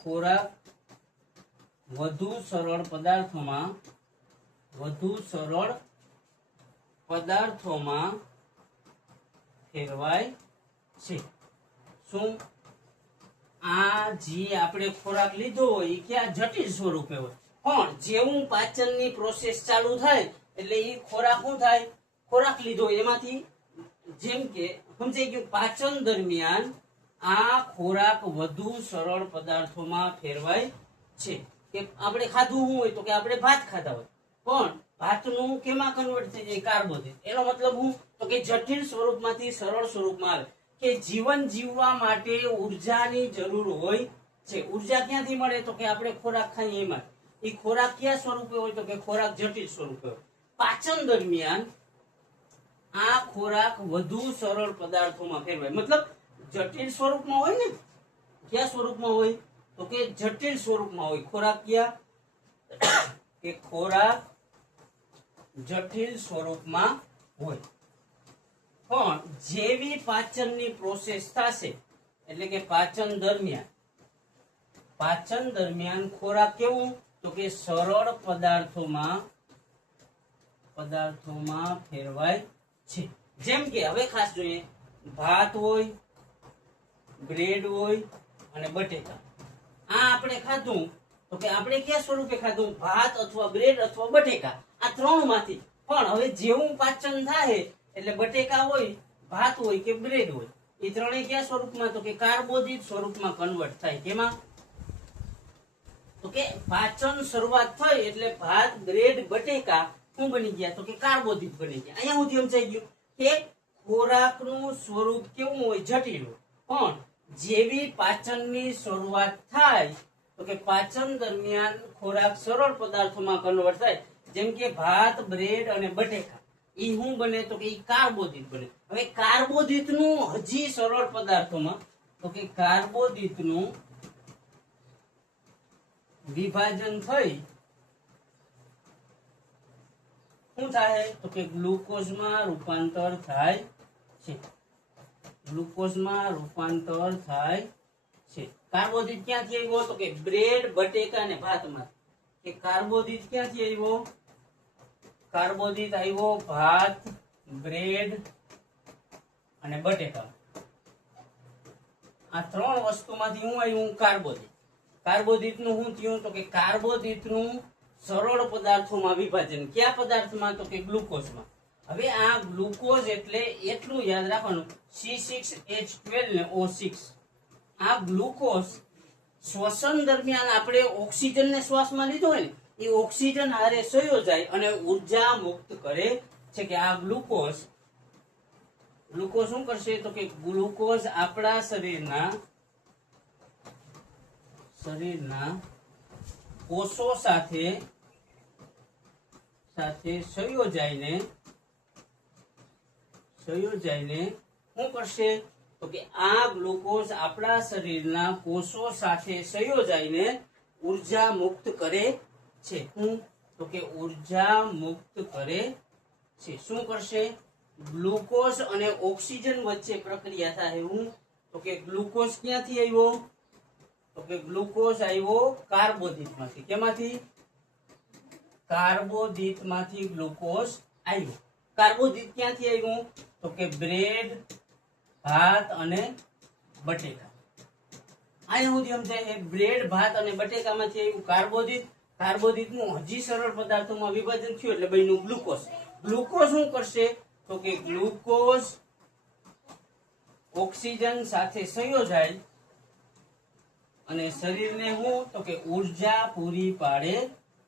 ખોરાક વધુ સરળ પદાર્થોમાં ફેરવાય છે. શું આ જે આપણે ખોરાક લીધો હોય એ ક્યાં જટિલ સ્વરૂપે હોય, પણ જેવું પાચનની પ્રોસેસ ચાલુ થાય એટલે એ ખોરાક શું થાય, ખોરાક લીધો હોય એમાંથી જેમ કે સમજાઈ ગયું, પાચન દરમિયાન આ ખોરાક વધુ સરળ પદાર્થોમાં ફેરવાય છે. કે આપણે ખાધું શું હોય તો કે આપણે ભાત ખાધા હોય, પણ ભાતનું કેમાં કન્વર્ટ થઈ જાય? કાર્બોદિત. એનો મતલબ શું તો કે જટિલ સ્વરૂપમાંથી સરળ સ્વરૂપમાં આવે. કે જીવન જીવવા માટે ઉર્જાની જરૂર હોય છે. ઉર્જા ક્યાંથી મળે તો કે આપણે ખોરાક ખાઈએ એમાં. એ ખોરાક કયા સ્વરૂપે હોય તો કે ખોરાક જટિલ સ્વરૂપે હોય. પાચન દરમિયાન આ ખોરાક વધુ સરળ પદાર્થોમાં ફેરવાય. મતલબ જટિલ સ્વરૂપમાં હોય ને, કયા સ્વરૂપમાં હોય તો કે જટિલ સ્વરૂપમાં હોય. ખોરાક કયા કે ખોરાક જટિલ સ્વરૂપમાં હોય. પણ જેવી પાચનની પ્રોસેસ થશે એટલે કે પાચન દરમિયાન ખોરાક કેવું તો કે સરળ પદાર્થોમાં ફેરવાય છે. જેમ કે હવે ખાસ જોઈએ, ભાત હોય, બ્રેડ હોય અને બટેકા. આ આપણે ખાધું તો કે આપણે કયા સ્વરૂપે ખાધું? ભાત અથવા બ્રેડ અથવા બટેકા, આ ત્રણ માંથી. પણ હવે જેવું પાચન થાય એટલે બટેકા હોય, ભાત હોય કે બ્રેડ હોય, એ ત્રણેય કયા સ્વરૂપમાં તો કે કાર્બોદિત સ્વરૂપમાં કન્વર્ટ થાય. કેમાં તો કે પાચન શરૂઆત થઈ એટલે ભાત, બ્રેડ, બટેકા શું બની ગયા તો કે કાર્બોદિત બની ગયા. અહીંયા સુધી સમજાઈ ગયું કે ખોરાકનું સ્વરૂપ કેવું હોય? જટિલ હોય. પણ જેવી પાચનની શરૂઆત થાય તો કે પાચન દરમિયાન ખોરાક સરળ પદાર્થોમાં કન્વર્ટ થાય. જેમ કે ભાત, બ્રેડ અને બટેકા, ઈ શું બને તો કે ઈ કાર્બોદિત બને. હવે કાર્બોદિતનું હજી સરળ પદાર્થોમાં તો કે કાર્બોદિતનું વિભાજન થઈ શું થાય તો કે ગ્લુકોઝમાં રૂપાંતર થાય છે. કાર્બોદિત ક્યાંથી આવ્યો તો કે બ્રેડ, બટેકા અને ભાતમાં. કે કાર્બોદિત ક્યાંથી આવ્યો? કાર્બોદિત આવ્યો ભાત, બ્રેડ અને બટેકા. આ ત્રણ વસ્તુમાંથી શું આવ્યું? કાર્બોદિત. કાર્બોદિતનું શું થયું તો કે કાર્બોદિતનું સરળ પદાર્થોમાં વિભાજન. કયા પદાર્થમાં તો કે ગ્લુકોઝમાં. હવે આ ગ્લુકોઝ એટલે એટલું યાદ રાખવાનું, C6H12 ને O6. આ ગ્લુકોઝ શ્વસન દરમિયાન આપણે ઓક્સિજન ને શ્વાસમાં લીધો હોય ને, એ ઓક્સિજન હારે સંયોજાય અને ઉર્જા મુક્ત કરે છે. કે આ ગ્લુકોઝ શું કરશે તો કે ગ્લુકોઝ આપણા શરીરના કોષો સાથે સંયોજાઈને શું કરશે તો કે આ ગ્લુકોઝ આપણા શરીરના કોષો સાથે સંયોજાઈને ઉર્જા મુક્ત કરે છે. શું તો કે ઉર્જા મુક્ત કરે છે. શું કરશે? ગ્લુકોઝ અને ઓક્સિજન વચ્ચે પ્રક્રિયા થાય. હું તો કે ગ્લુકોઝ ક્યાંથી આવ્યો તો કે ગ્લુકોઝ આવ્યો કાર્બોદિતમાંથી. કેમાંથી? કાર્બોદિતમાંથી ગ્લુકોઝ આવ્યો. કાર્બોદિત ક્યાંથી આવ્યું તો કે બ્રેડ, ભાત અને બટેકા. અહીંયા સુધી સમજાય. બ્રેડ, ભાત અને બટેકામાંથી આવ્યું કાર્બોદિત. કાર્બોદિતનું હજી સરળ પદાર્થોમાં વિભાજન થયું એટલે બન્યું ગ્લુકોઝ. ગ્લુકોઝ શું કરશે તો કે ગ્લુકોઝ ઓક્સિજન સાથે સંયોજાય અને શરીરને શું તો કે ઉર્જા પૂરી પાડે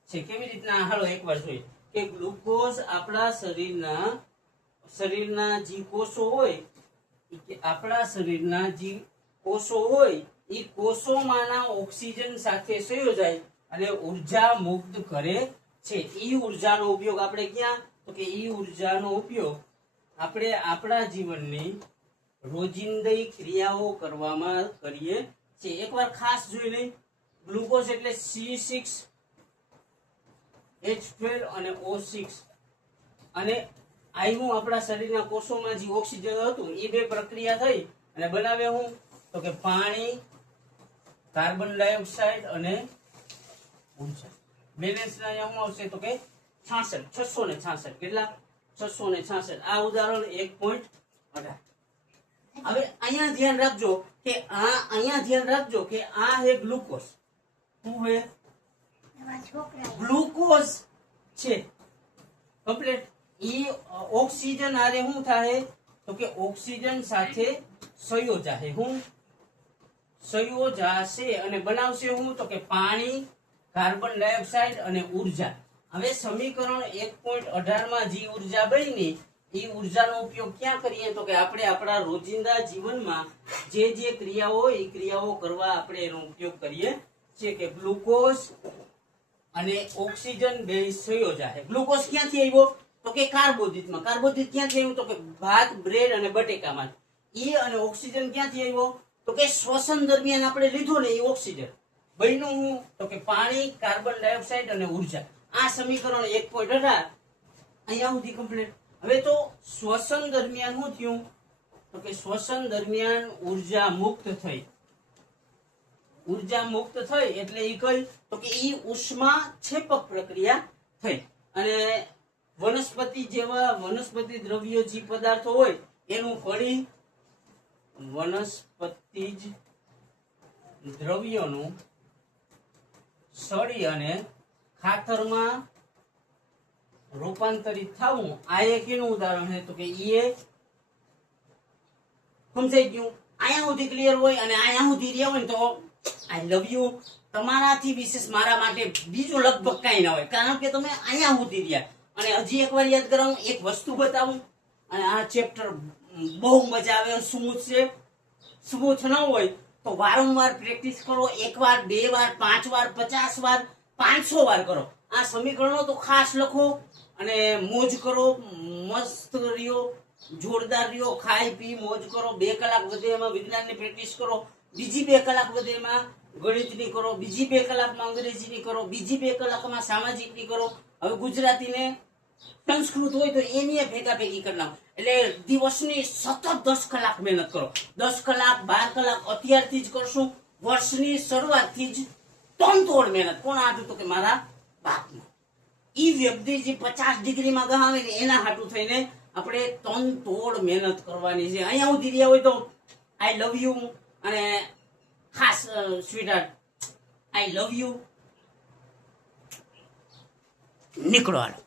છે. કેવી રીતના? હાલો એકવાર જોઈએ કે ગ્લુકોઝ આપણા શરીરના જે કોષો હોય, આપણા શરીરના જે કોષો હોય એ કોષોમાંના ઓક્સિજન સાથે સંયોજાય અને ઉર્જા મુક્ત કરે છે. ઈ ઉર્જાનો ઉપયોગ આપણે ક્યાં તો કે ઈ ઉર્જાનો ઉપયોગ આપણે આપણા જીવનની રોજિંદી ક્રિયાઓ કરવામાં કરીએ છીએ. એકવાર ખાસ જોઈ લઈ, ગ્લુકોઝ એટલે C6H12 અને O6, અને આવ્યું આપણા શરીરના કોષોમાં જે ઓક્સિજન હતું એ બે પ્રક્રિયા થઈ અને બનાવ્યા હું તો કે પાણી, કાર્બન ડાયોક્સાઇડ અને ઉર્જા. બેલેન્સ ના અહીંયા શું આવશે તો કે 666. કેટલા? 666. આ ઉદાહરણ 1.18. હવે અહીંયા ધ્યાન રાખજો કે આ હે ગ્લુકોઝ. શું હે? ગ્લુકોઝ છે કમ્પ્લીટ. ઈ ઓક્સિજન આરે શું થાય તો કે ઓક્સિજન સાથે સંયોજાશે. હું સંયોજાશે અને બનાવશે હું તો કે પાણી, કાર્બન ડાયોક્સાઇડ અને ઉર્જા. હવે સમીકરણ 1.18 માં જે ઉર્જા બની એ ઉર્જાનો ઉપયોગ ક્યાં કરીએ તો કે આપણે આપણા રોજિંદા જીવનમાં જે ક્રિયાઓ એ ક્રિયાઓ કરવા આપણે એનો ઉપયોગ કરીએ છીએ. કે ગ્લુકોઝ અને ઓક્સિજન બે સંયોજાશે. ગ્લુકોઝ ક્યાંથી આવ્યો તો કે કાર્બોદિતમાં. કાર્બોદિત ક્યાંથી આવ્યું તો કે ભાત, બ્રેડ અને બટેકામાં. ઈ અને ઓક્સિજન ક્યાંથી આવ્યો તો કે શ્વસન દરમિયાન આપણે લીધો ને એ ઓક્સિજન. બન્યું હું તો કે પાણી, કાર્બન ડાયોક્સાઇડ અને ઉર્જા. આ સમીકરણ 1.18 અહીંયા સુધી કમ્પ્લીટ. હવે તો શ્વસન દરમિયાન શું થયું તો કે શ્વસન દરમિયાન ઉર્જા મુક્ત થઈ. ઉર્જા મુક્ત થઈ એટલે એ કઈ તો કે ઈ ઉષ્માક્ષેપક પ્રક્રિયા થઈ અને વનસ્પતિ જેવા વનસ્પતિ દ્રવ્યો જે પદાર્થો હોય એનું ફળી વનસ્પતિજ દ્રવ્યોનું સળી અને ખાતરમાં રૂપાંતરિત થવું. આ એક એનું ઉદાહરણ છે તો કે એ સમજાઈ ગયું. અહીંયા સુધી ક્લિયર હોય અને અહીંયા સુધી રહ્યા હોય ને તો આઈ લવ યુ. તમારાથી વિશેષ મારા માટે બીજું લગભગ કઈ ના હોય, કારણ કે તમે અહીંયા સુધી રહ્યા. અને હજી એકવાર યાદ કરાવું, એક વસ્તુ બતાવું, અને આ ચેપ્ટર બહુ મજા આવે. સ્મૂથ છે. સ્મૂથ ન હોય તો વારંવાર પ્રેક્ટિસ કરો. 1 વાર, 2 વાર, 5 વાર, 50 વાર, 500 વાર કરો. આ સમીકરણો તો ખાસ લખો અને મોજ કરો. મસ્ત રહ્યો, જોરદાર રહ્યો, ખાઈ પી મોજ કરો. 2 કલાક વધે એમાં વિજ્ઞાનની પ્રેક્ટિસ કરો, બીજી 2 કલાક વધે એમાં ગણિતની કરો, બીજી 2 કલાકમાં અંગ્રેજીની કરો, બીજી 2 કલાકમાં સામાજિકની કરો. હવે ગુજરાતીને સંસ્કૃત હોય તો એની ભેગા ભેગી કરી નાખો. એટલે દિવસની સતત 10 કલાક મહેનત કરો. 10 કલાક, 12 કલાક અત્યારથી જ કરશું. વર્ષની શરૂઆતથી જ તોડ મહેનત. કોણ હાટું તો કે મારા બાપનું. ઈ વ્યક્તિ જે 50 ડિગ્રીમાં ગહાવે ને એના હાટું થઈને આપણે તોડ મહેનત કરવાની છે. અહીંયા સુધી રહ્યા હોય તો આઈ લવ યુ અને ખાસ સ્વીટહાર્ટ આઈ લવ યુ. નીકળો હાલો.